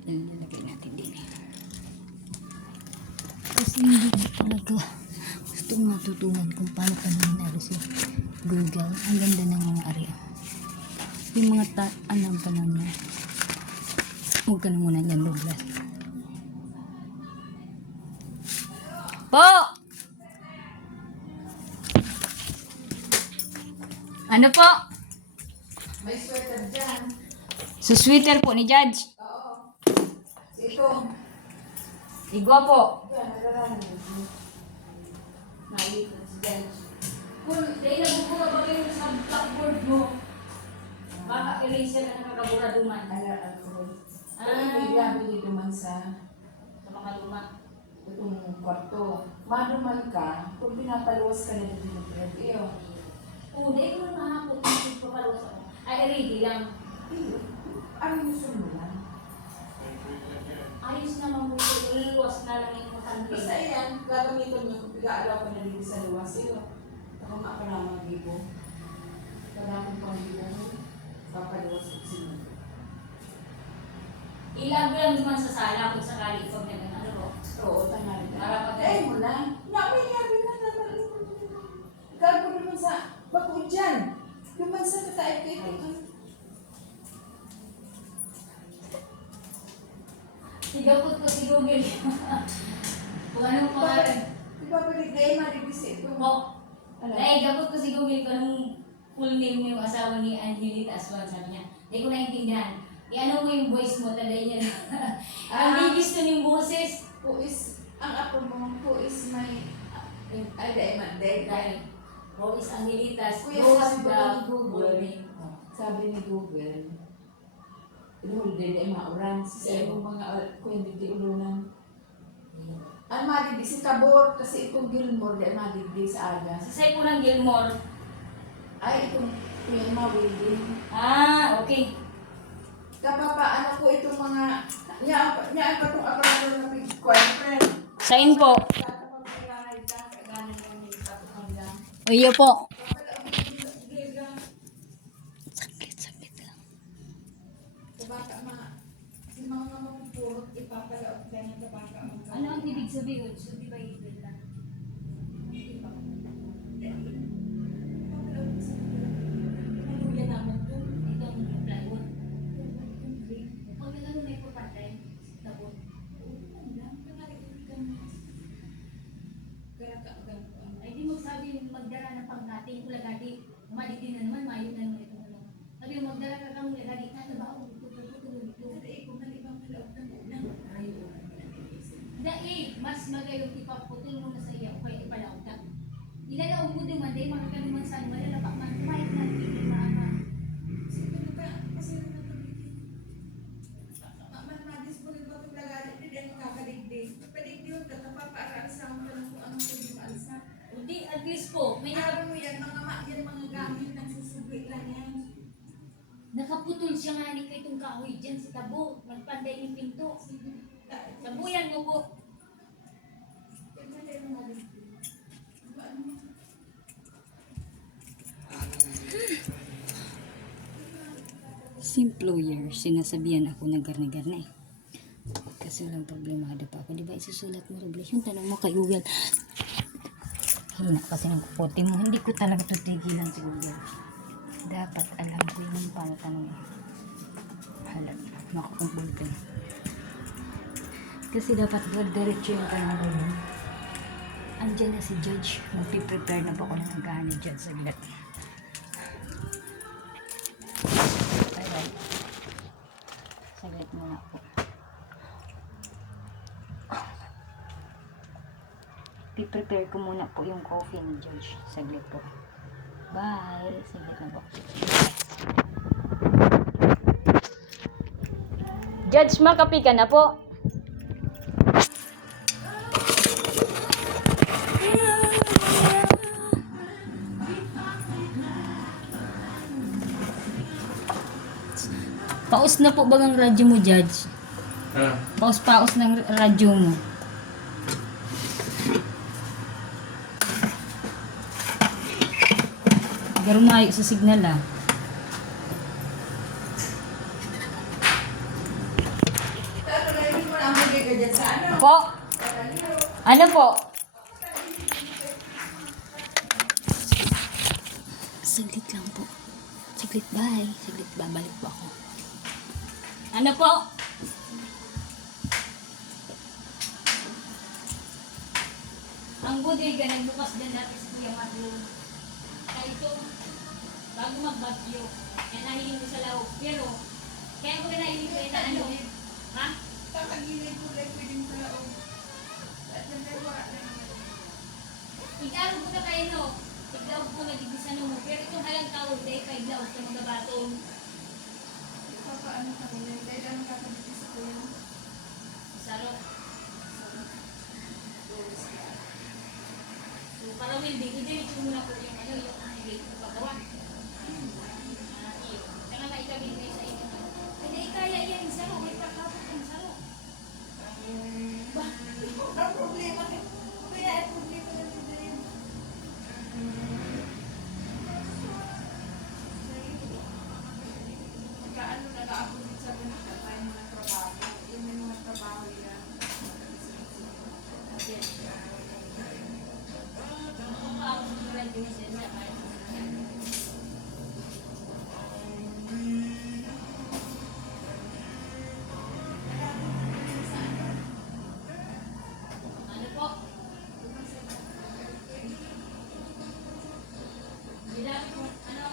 Ilalagay natin din eh. Kasi hindi ko talaga gustong matutunan kung paano pananari si Google. Ang ganda ng mga area. Yung mga anong panon niya. Huwag ka na muna dyan, Douglas. Po! Ano po? May sweater dyan. Sa sweater po ni Judge. Oo. Ito. Igwa po. Yan, nagarahan mo. Nakikita si Judge. Kung dahil nabubura ba kayo sa blackboard mo, baka eraser na nakakabura duman. Alcohol. May grabe dito man sa Mga luma. itong kwarto. Maduman ka, kung pinapaluwas ka na dito ng bread, iyo. Oo, dahil mo mahapot yung papaluwas ako. Ay, ready lang. Ano gusto mo lang? Ayos naman po, luluwas na lang yung Basta makantay. yan, gagamitin mo kung pigaalaw ka na dito sa luwas, iyo. Ako nga pa naman gibo. Kailangan pang gibo mo. Papaluwas ko sila. Ilago lang naman sa sala kung sakali ikaw na ano po. Oo, tangali ka. Para pag- Eh mo na. Nakuyabi ka naman. Ikaw ko naman sa bakod dyan. Yung man sa kataip kayo. Sigapot ko si Google. Kung anong pangalan. Di ba balik na yung maribisi ito? Po. Ano? Ay, gapot ko si Google kung anong full name yung asawa ni Angelita Aswan, sabi niya. Hindi ko naintindihan. I-ano mo yung voice mo, taday niya. Ang bigis na yung boses. Who is, ang apo mo, who is my, ay, dahil man, Dahil, Rose Angelitas, Kuya, Rose sabi mo the ng Google. full name. sabi ni Google, inuhul din ay mauran. Sa ibang mga kuwende di ulunan. Ang madigdi si Tabor, kasi itong Gilmore, di madigdi sa Agas. Sasay po ng Gilmore. Ay, itong Kuya Mawilin. Ah, okay. Kapapaano ko itong mga, niya pa itong aparato na pig-friend. Sain po. Iyo po. Sakit lang. Ano ang ibig sabihin? So, di ba ibig lang? Ito ang plywood. Pag ano may pupatay, tabon. Ay di magsabi magdala ng panggating ulagadi. Umaligin na naman, mayo na naman itong ano. Sabi yung magdala ka kang ulagadi, ano ba ako? Dahil, mas magayon ipaputol mo na sa iya o kaya ipalaog ka. Ilalaog mo din man, dahil makakanuman saan, malalapak man, kumayag na, hindi maama. Hindi, at least po, may nakaputol siya nga ni kay itong kahoy dyan sa tabo. Nagpanday yung pinto. Sabuyan mo po. Si employer, sinasabihan ako ng garna-garna eh. Kasi lang problemado pa ako. Diba isusulat mo Robles? Yung tanong mo kay Google. Hina kasi ng kupote mo. Hindi ko talaga tutigilan si Google. Dapat alam ko yung paano tanong eh. Halag. Makakumpultin. Kasi dapat diretso yung tanong ko yun. Andiyan na si Judge. Magpiprepare na po ako ng nagkahan ni Judge saglit. Alright. Saglit muna po. Piprepare ko muna po yung coffee ni Judge. Saglit po. Bye! Saglit na po. Judge, makapi ka na po. Paus na po bagang radyo mo, Judge? Paus-paus ng radyo mo. Garumayo sa signal ah. Tatalayin mo na ang magay ka dyan sa ano. Po? Ano po? Saglit lang po. Saglit, bye. Saglit, babalik po ako. Ano po? Ang bodega, nagbukas din natin si Kuya Matthew. Kaya ito, bago magbagyo, yan nahiling ko sa laog. Pero, kaya ko nahiling ko na ano. Ha? Tatagilid ko lang pwedeng talaog. At may wala na naman. Igaro ko na kayo no. Iglaog ko na dibisan mo. Pero itong halang tawag dahil pa iglaog sa mga batong. Papaano ka rin? Dahil ano kakabiti sa kuya? Saro. So, para will be, i-delete ko muna po yung ano, yung i-delete ko pagawa. Saka maikabin kayo sa inyo. Hindi, kaya yan. Saro, may pakapot ng saro. Ang problema ko. Kaya ang problema na dito yun. Kaano nag-aabot din sa mga tayo mga trabaho. Yung may mga trabaho yan. Ano po? Bilangin mo, ano?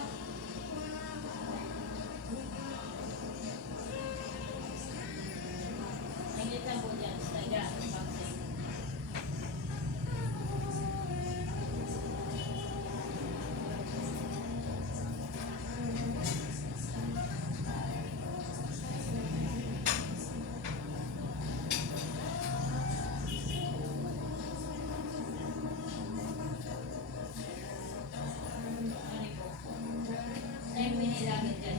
Naglit lang po dyan. Talaga. Sa'yo pinilagin dyan.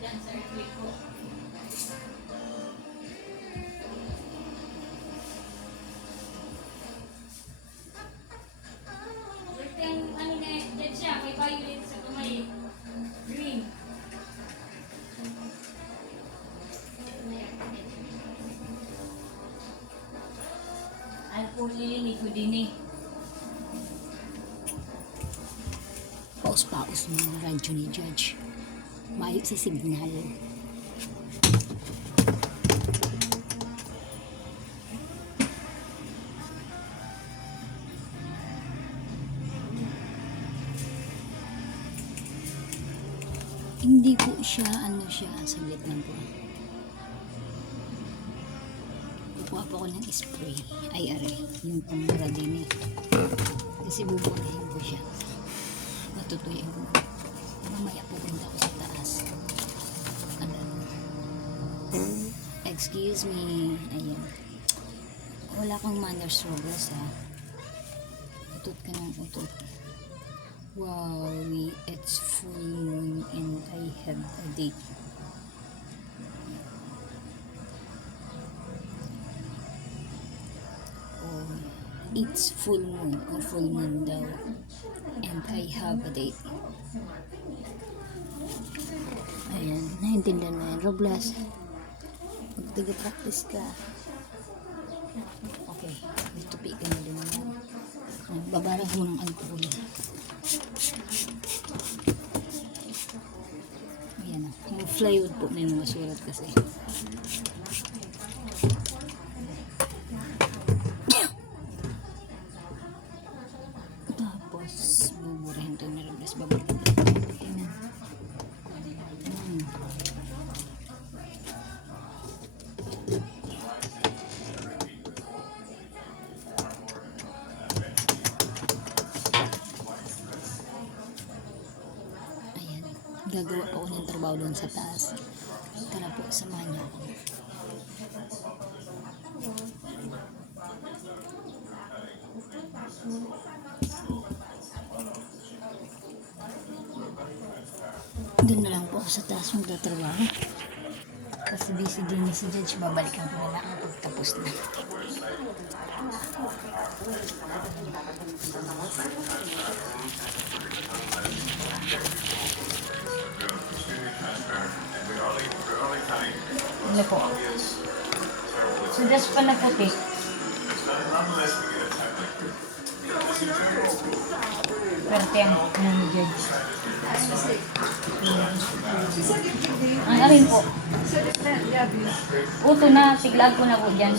Diyan sa earthquake ko. Swerte ang ano na dyan siya, may violet sa kamay. Green. Ano po lilinig ko din eh. Paus-paus mo ang radyo ni Judge. Maayos sa signal. Hindi po siya, ano siya, saglit lang po. Kukuha po ako ng spray. Ay, are, yung pangmura din eh. Kasi buburahin ko siya. Matutuyin ko. Mamaya pupunta ako sa taas. Alam. Excuse me. Ayan. Wala kang manners, Robes, ha? Utot ka ng utot. Wow, it's full moon and I have a date. Oh, it's full moon or full moon daw. And I have a date. Ayan, naintindihan mo yan, Roblas. Magtaga-practice ka. Okay. Tupi ka na din naman. Babarang ko ng alcohol. Ayan na. Yung plywood po na yung masulat kasi. Tapos, buburahin ito na labas. Babalikan ito. Tingnan. Ayan. Gagawa ako ng trabaho doon sa taas. Tara po, samahan niyo ako. Doon na lang po ako sa taas magtatrabaho. Kasi busy din ni si Judge. Babalikan ko na lang ang pagtapos na. Ano po? Sudas pa na puti. Perte ang ni Judge. Ang alin po? Uto na, tiglag ko na po dyan.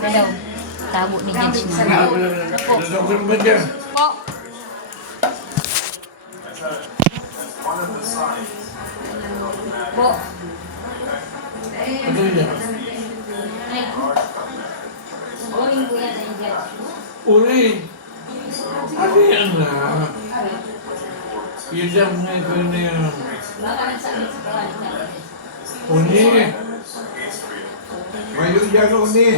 Dalaw, tabo ni Judge na. Po. Po. Po. Ay. Uling po yan ang Judge. Uli, ano yan na? Yung jam na ito na yan. Baka nagsakit sa kawan. Uli. Ngayon dyan uli.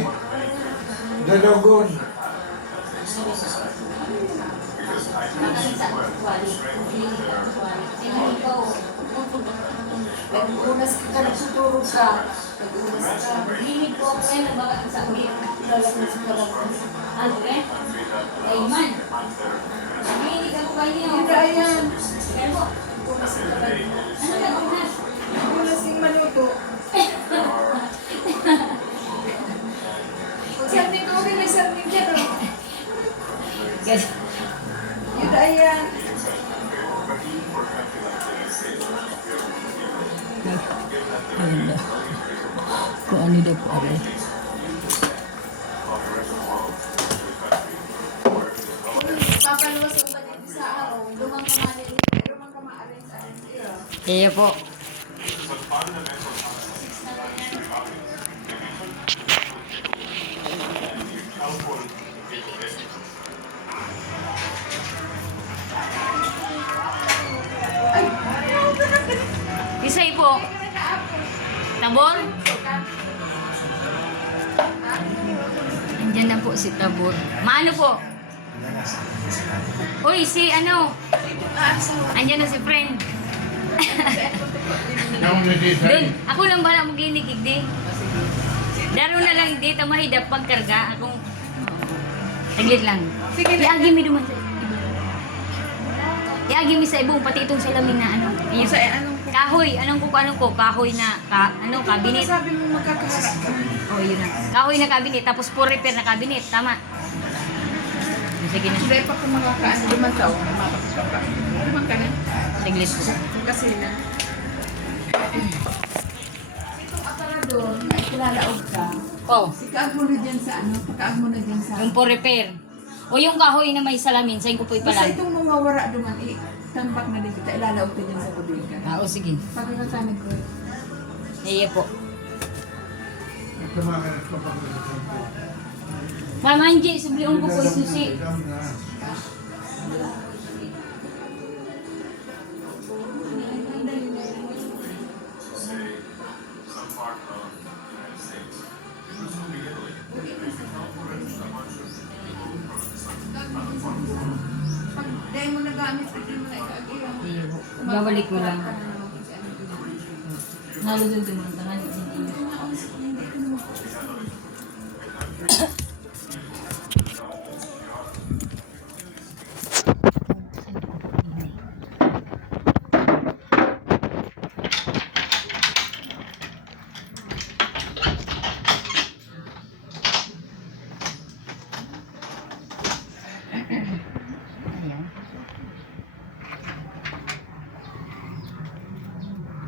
Dalagon. Baka nagsakit sa kawan. Sino ikaw? Nag-unas ka, nagsuturog ka. Nag-unas ka. Hilig po ako yan, baka nagsakit. Lalagnas ka lang. Ano eh? Ay man. Hilig ako kayo. Hindi, ayan. Kaya po. Unas ka lang. Ano ka unas? Unas yung maluto. Sarning ko, may sarning dyan, oh. Kasi Yun, ayan. ano daw? Kung ano daw po aray. Papaluwas ang panig sa araw. Lumang kamaalin sa akin. Iya po. Isay po. Tabor. Andyan na po si Tabor. Maano po? Uy, si ano? Andyan na si friend. Dun, ako lang ba maglinig di? Daro na lang di, tamahidap pagkarga. Akong, taglit lang. Sige, Iagi mi duman sa Iagi mi sa ibong, pati itong salamin na ano. Ayun. Sa anong Kahoy, anong ko, kahoy na, cabinet. sabi mo magkakaharap ka? Oh, yun na. Kahoy na cabinet, tapos for repair na cabinet, tama. Sige na, Hindi pa kung makakaan, lumang taon na mapapasok ka. Lumang ka na. taglit po. Kasi na. Itong aparador na ikulalaog ka, Oh, sikaag mo na dyan sa ano, pakaag mo na dyan sa... yung for repair. O yung kahoy na may salamin, sa'yo ko po Basta ipalag. itong mga wara duman, tambak na din kita, ilalaog ka dyan sa bodega. Ah, o sige. Pagkakatanag ko. Iya po. Mama Angie, subliong ko po isusi. Pag dahil mo nagamit, hindi mo na ikaagirang. Iya po. Babalik ko lang. Nalulod din mo ng tangan.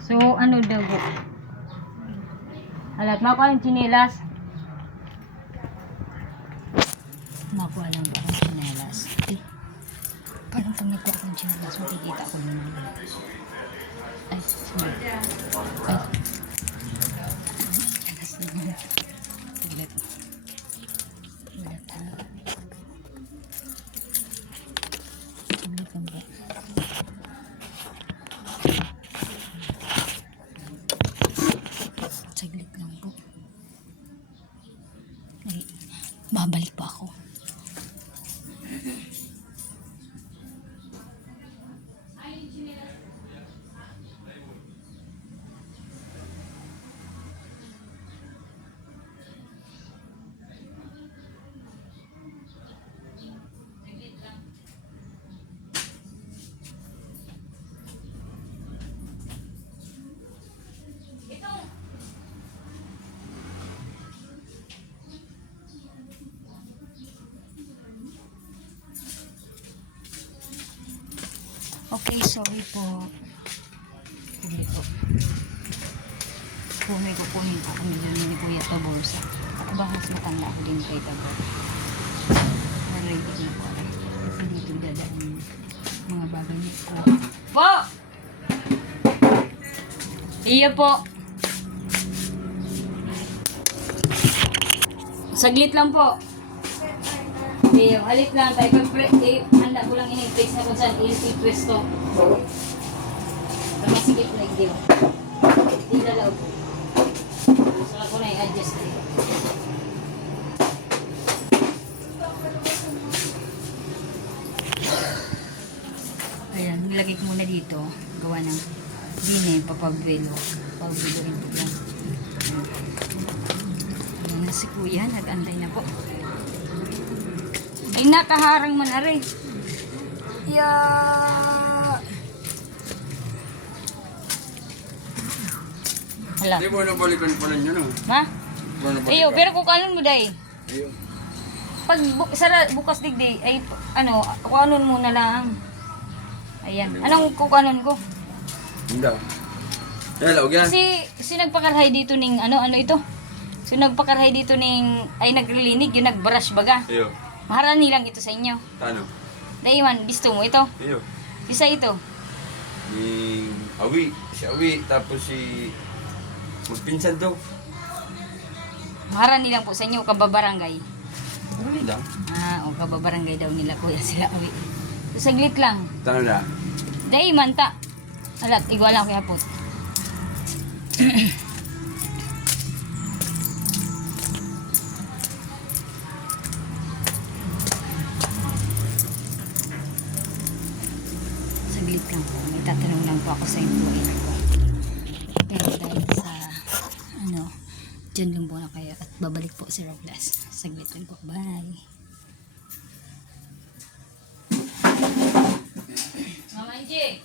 So, ano daw po? Alat, makuha ng chinelas. Makuha lang ba ang chinelas? Eh, parang pag nagkuha ng chinelas, makikita ko din naman. Ay, sorry. Ay. Chinelas na naman. Ulit. Ulit ha. Ulit lang ba? Saglit lang po. Ay, babalik pa ako. Okay, sorry po. Hindi po. Kung may kukunin pa kami doon ni Kuya Taborsa. Bahas matanda ako din kay Tabor. Narinig na po. Kasi dito dadaan yung mga bagay niya po. Po! Iya po. Saglit lang po. Iyo, halit lang tayo. Handa ko lang ini-press na kung saan i-press to. Masikip na i-deal. Di lalaw po. Saka ko na i-adjust eh. Ayan, nilagay ko muna dito. Gawa ng dine, papabelo. Papabeloin ko lang. Ayan na si Kuya, nag-antay na po. Ay, nakaharang man are. Ya. Hala. Hindi mo na balikan pala niya, no? Ma? Mo na Ayo, balikan. pero kung kanon mo day. Ayun. Pag bukas digdi ay ano, kuanon mo na lang. Ayan. Anong kukanon ko? Hindi. Hello, yan. Si nagpakarhay dito ning ano ito? Si nagpakarhay dito ning ay naglilinig, yung nagbrush baga. Iyo. Maharani lang ito sa inyo. Tano? Daiman, gusto mo ito? Iyo. Isa ito. Ni Awi. Si Awi. Tapos si... Magpinsan to. Maharani lang po sa inyo, kababarangay. Ano lang? Ah, o kababarangay daw nila kuya sila uwi. So, saglit lang. Tano na. Daiman ta. Alat, igwa lang kaya po. Saglit lang po. May tatanong lang po ako sa employer ko. Pero dahil sa ano, dyan lang po na kayo at babalik po si Robles. Saglit lang po. Bye. Mama Angie!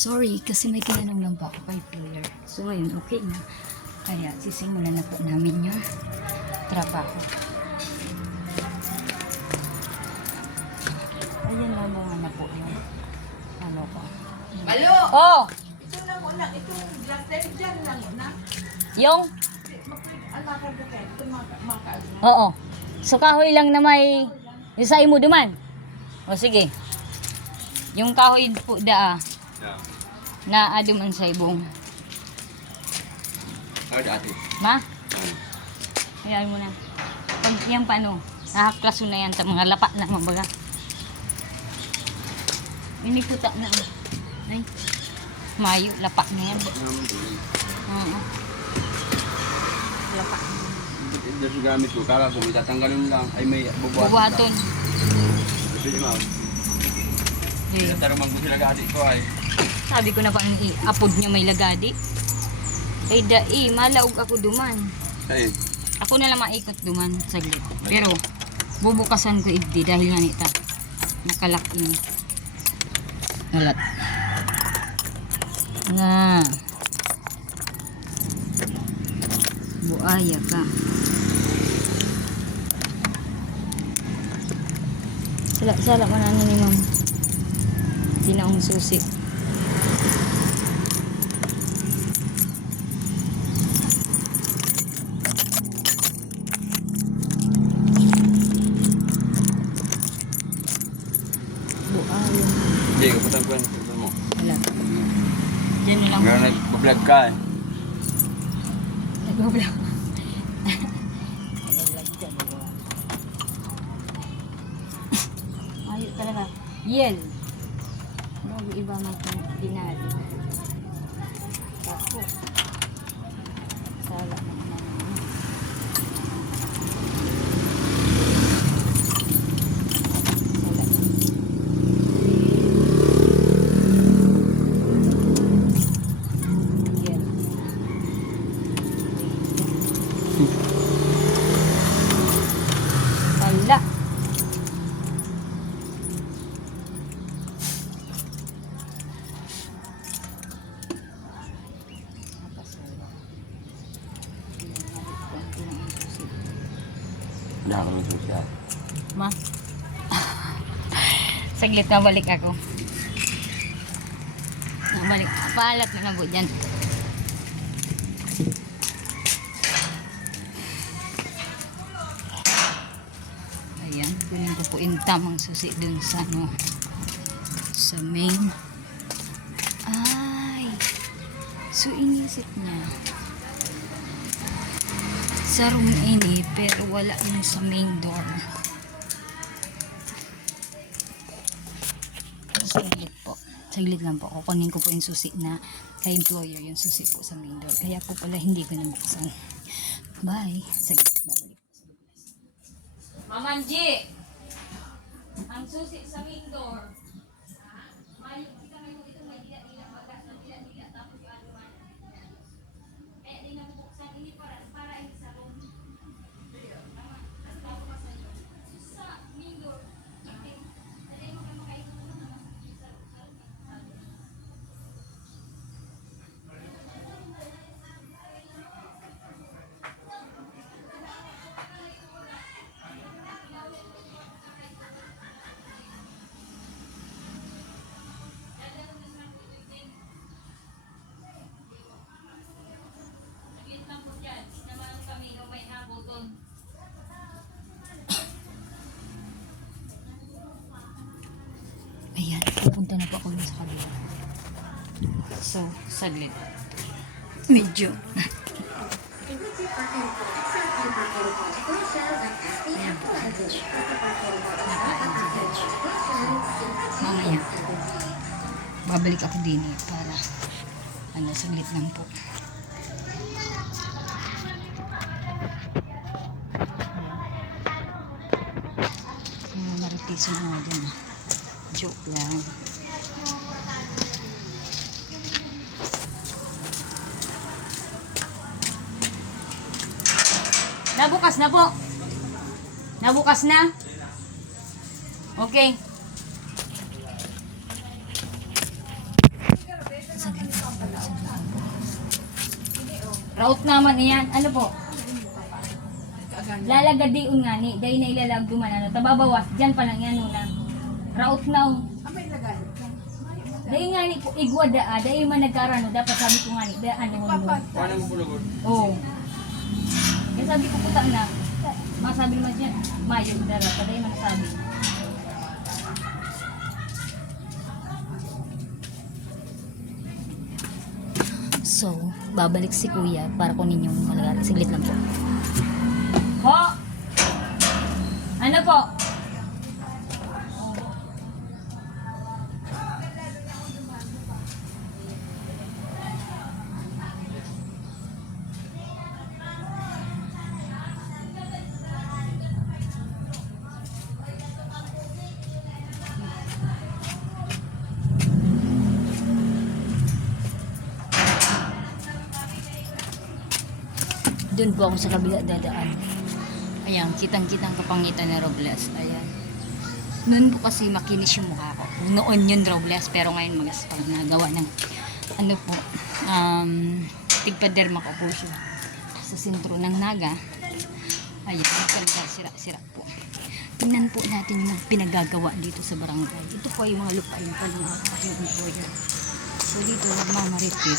Sorry, kasi may tinanong lang po ako kay Fuller. So ngayon, okay na. Kaya sisimulan na po namin yung trabaho. Ayan na mga na po yung ano ko. Malo! Oh! Ito na muna, itong glass dahil dyan lang muna. Yung? Alakad ka kayo, ito makaal na. Oo. So kahoy lang na may isay mo duman. O sige. Yung kahoy po daa na aduman sa ibong. Ay, dati. Ma? Ayan mo na. Pag yan paano, nakaklaso na yan sa mga lapa na mabaga. Iniputa na. Ay. Mayo, lapa na yan. Oo. Lapa. Ito sa gamit ko, kala ko may tatanggalin lang, ay may Bubuhaton. Pwede mo. Eh, Taraman ko sila gati ko ay. sabi ko na paano i-upload niya may lagadi. Ay dai, malaog ako duman. Ay, Ako na lang maikot duman saglit. Pero bubukasan ko igdi dahil nga nita. Nakalak ini. Nalat. Nga. Buaya ka. Sala man ano ni ma'am. Tinaong susi. Buaya. hindi ko patang kwento mo. Wala. Diyan na lang. Nga nag-vlog ka eh. Nag-vlog. Nag-vlog dyan. Ayun talaga. Yel. Bago iba natin binali. Ako. Sala naman. Yel. Wala. Hindi ako ng social. Ma. Saglit na balik ako. Nabalik. Paalat na lang po dyan. Ayan. Kunin ko po yung tamang susi dun sa ano. Sa main. Ay. So inisip niya. Sa room ini pero wala yung sa main door. Saglit po. Saglit lang po. Kukunin ko po yung susi na kay employer yung susi po sa main door. Kaya po pala hindi ko nabuksan. Bye. Saglit. Babalik. Mamanji! Ang susi sa main door. Ayan, pupunta na po ako sa kabila. So, saglit. Medyo. Ayan po. Nakain si Dodge. Mamaya. Babalik ako din para saglit lang po. Maripiso na din. Joke lang. Nabukas na po. Nabukas na. Okay. Raot naman yan. Ano po? Lalagadiun nga ni. Dahil na ilalagduman. Ano, tababawas. Diyan pa lang yan una. Raot na. Dahil nga ni, igwa daa. Dahil man nagkarano. Dapat sabi ko nga ni, ano mo. Paano mo pulugod? Oo. Kaya sabi ko puta na. Masabi naman siya. Mayo, dara. Dahil man nasabi. So, babalik si kuya para kunin yung malagari. Saglit lang po. Po! Ano po? Doon po ako sa kabila dadaan. Ayan, kitang-kitang kapangitan na Robles. Ayan. Noon po kasi makinis yung mukha ko. Noon yun Robles, pero ngayon magaspang nagawa ng ano po, tigpaderma ko po siya. Sa sentro ng Naga. Ayan, magkanda, sira-sira po. Tingnan po natin yung pinagagawa dito sa barangay. Ito po ay mga lupain pa ng aking employer. So dito nagmamaritis.